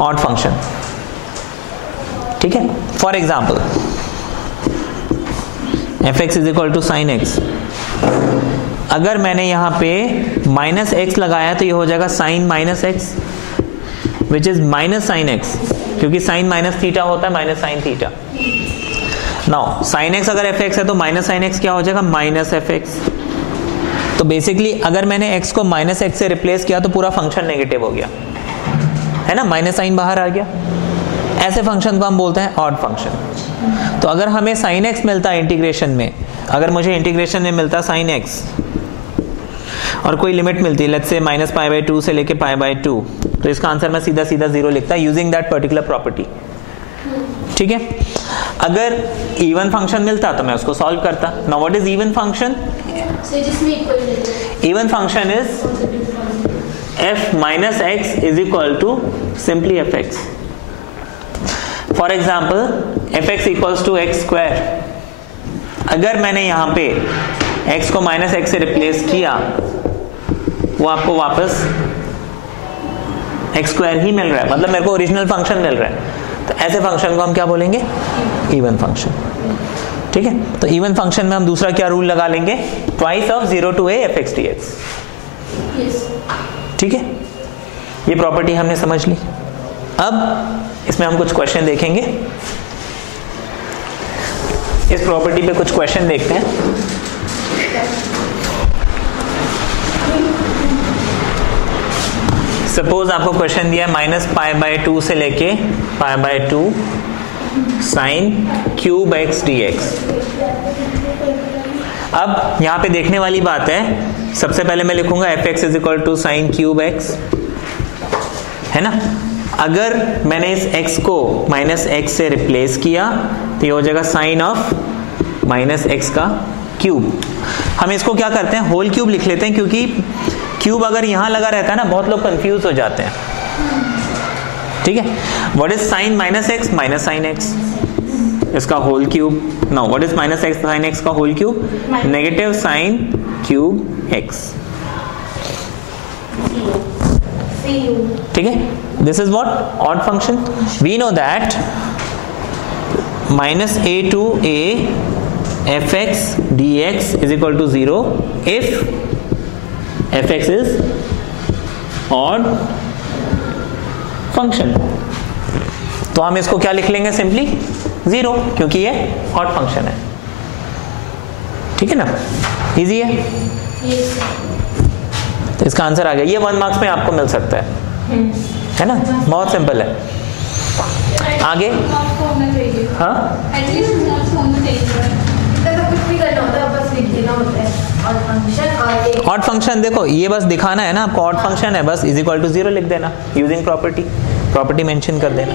odd function. ठीक है. For example fx is equal to sine x. अगर मैंने यहां पे माइनस एक्स लगाया तो ये हो जाएगा sine minus x which is minus sine x, क्योंकि साइन माइनस थीटा होता है minus sine theta. Now sine x अगर fx है तो माइनस साइन एक्स क्या हो जाएगा? Minus fx. तो बेसिकली अगर मैंने x को माइनस एक्स से रिप्लेस किया तो पूरा फंक्शन नेगेटिव हो गया, है ना. माइनस साइन बाहर आ गया. ऐसे फंक्शन को हम बोलते हैं ऑड फंक्शन. तो अगर हमें साइन एक्स मिलता है इंटीग्रेशन में, अगर मुझे इंटीग्रेशन में मिलता साइन एक्स और कोई लिमिट मिलती है let's say minus pi by 2 से लेके पाई बाय 2, तो इसका आंसर मैं सीधा सीधा 0 लिखता यूजिंग दैट पर्टिकुलर प्रॉपर्टी. ठीक है. अगर इवन फंक्शन मिलता तो मैं उसको सॉल्व करता. Now what is even function? Even function is f minus x is equal to simply fx. For example, fx equals to x square. अगर मैंने यहाँ पे x को माइनस x से रिप्लेस किया वो आपको वापस x स्क्वायर ही मिल रहा है, मतलब मेरे को ओरिजिनल फंक्शन मिल रहा है. तो ऐसे फंक्शन को हम क्या बोलेंगे? Even function. ठीक है. तो इवन फंक्शन में हम दूसरा क्या रूल लगा लेंगे? Twice of 0 to a fx dx. ठीक है. ये प्रॉपर्टी हमने समझ ली. अब इसमें हम कुछ क्वेश्चन देखेंगे. इस प्रॉपर्टी पे कुछ क्वेश्चन देखते हैं. सपोज आपको क्वेश्चन दिया है माइनस पाई बाय 2 से लेके पाई by 2 sign cube x d x. अब यहां पे देखने वाली बात है, सबसे पहले मैं लिखूंगा f x is equal to sine cube x, है ना. अगर मैंने इस x को माइनस एक्स से रिप्लेस किया तो ये हो जाएगा साइन ऑफ माइनस एक्स का क्यूब। हम इसको क्या करते हैं, होल क्यूब लिख लेते हैं, क्योंकि क्यूब अगर यहां लगा रहता है ना, बहुत लोग कंफ्यूज हो जाते हैं। ठीक है, what is sine minus x? Minus sine x, इसका whole cube. Now what is minus x sine x का whole cube? Negative sine cube x. ठीक है, this is what odd function. We know that minus a to a f x d x is equal to 0 if f x is odd function. तो हम इसको क्या लिख लेंगे? सिंपली 0, क्योंकि ये ऑड फंक्शन है। ठीक है ना, इजी है। तो इसका आंसर आ गया। ये 1 मार्क्स में आपको मिल सकता है ना, बहुत सिंपल है। आगे हाँ, ऑड फंक्शन देखो, ये बस दिखाना है ना आपको, ऑड फंक्शन है, बस इज इक्वल टू 0 लिख देना यूजिंग प्रॉपर्टी मेंशन कर देना।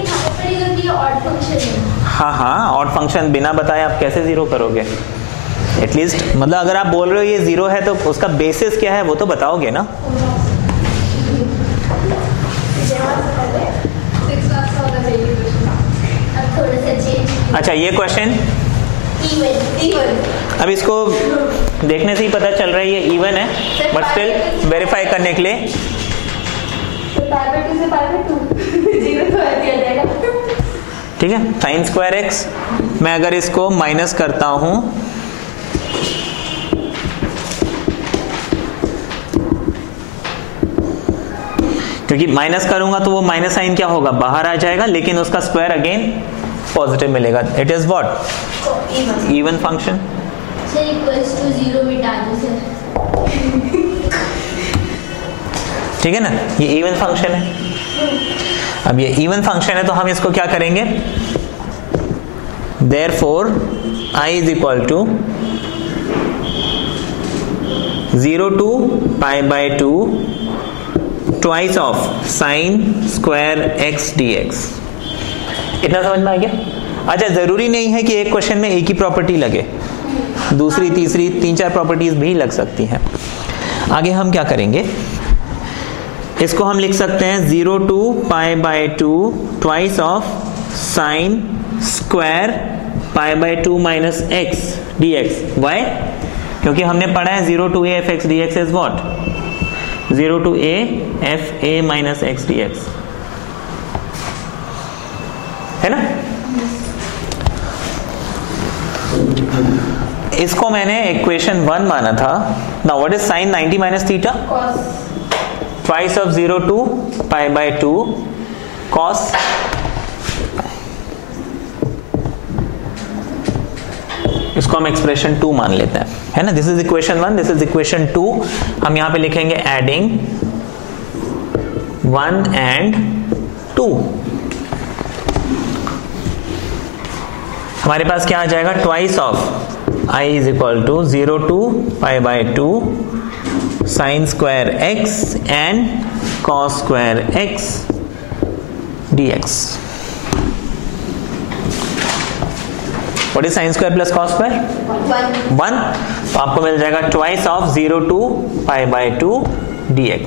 हाँ हाँ, ऑड फंक्शन बिना बताए आप कैसे 0 करोगे? एटलीस्ट मतलब अगर आप बोल रहे हो ये 0 है तो उसका बेसिस क्या है वो तो बताओगे ना। अच्छा, ये क्वेश्चन अब इसको देखने से ही पता चल रहा है ये इवन है, बट स्टिल वेरीफाई करने के लिए ठीक है, साइन स्क्वायर एक्स मैं अगर इसको माइनस करता हूं, क्योंकि माइनस करूंगा तो वो माइनस साइन क्या होगा, बाहर आ जाएगा, लेकिन उसका स्क्वायर अगेन पॉजिटिव मिलेगा। It is what, even function. Sir equals to 0 मिटा दो सर। ठीक है ना, ये इवन फंक्शन है। अब ये इवन फंक्शन है तो हम इसको क्या करेंगे, therefore i is equal to 0 to π/2 twice of sine square x dx। इतना समझ में आ गया? अच्छा, जरूरी नहीं है कि एक क्वेश्चन में एक ही प्रॉपर्टी लगे, दूसरी तीसरी 3-4 प्रॉपर्टीज भी लग सकती हैं। आगे हम क्या करेंगे, इसको हम लिख सकते हैं 0 to π/2 twice of sine square π/2 minus x dx। Why? क्योंकि हमने पढ़ा है 0 to a f x dx is what, 0 to a f a minus x dx, है ना। इसको मैंने इक्वेशन 1 माना था। Now what is sine 90 minus theta? Twice of 0 to π/2 cos इसको हम एक्सप्रेशन 2 मान लेते हैं, है ना। This is equation 1, this is equation 2। हम यहां पे लिखेंगे एडिंग 1 and 2। हमारे पास क्या आ जाएगा, twice of i is equal to 0 to π/2 sine square x and cos square x dx। What is sine square plus cos square? 1। तो आपको मिल जाएगा twice of 0 to π/2 dx,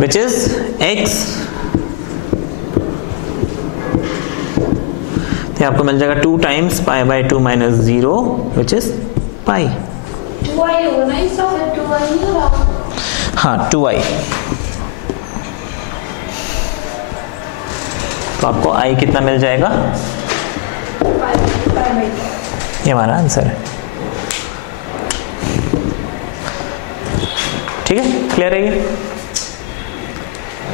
which is x। तो आपको मिल जाएगा 2 times π/2 minus 0, which is pi. 2i होगा ना, इसका फिर 2i नहीं होगा। हाँ, 2i। तो आपको i कितना मिल जाएगा? ये हमारा आंसर है। ठीक है, क्लियर है ये?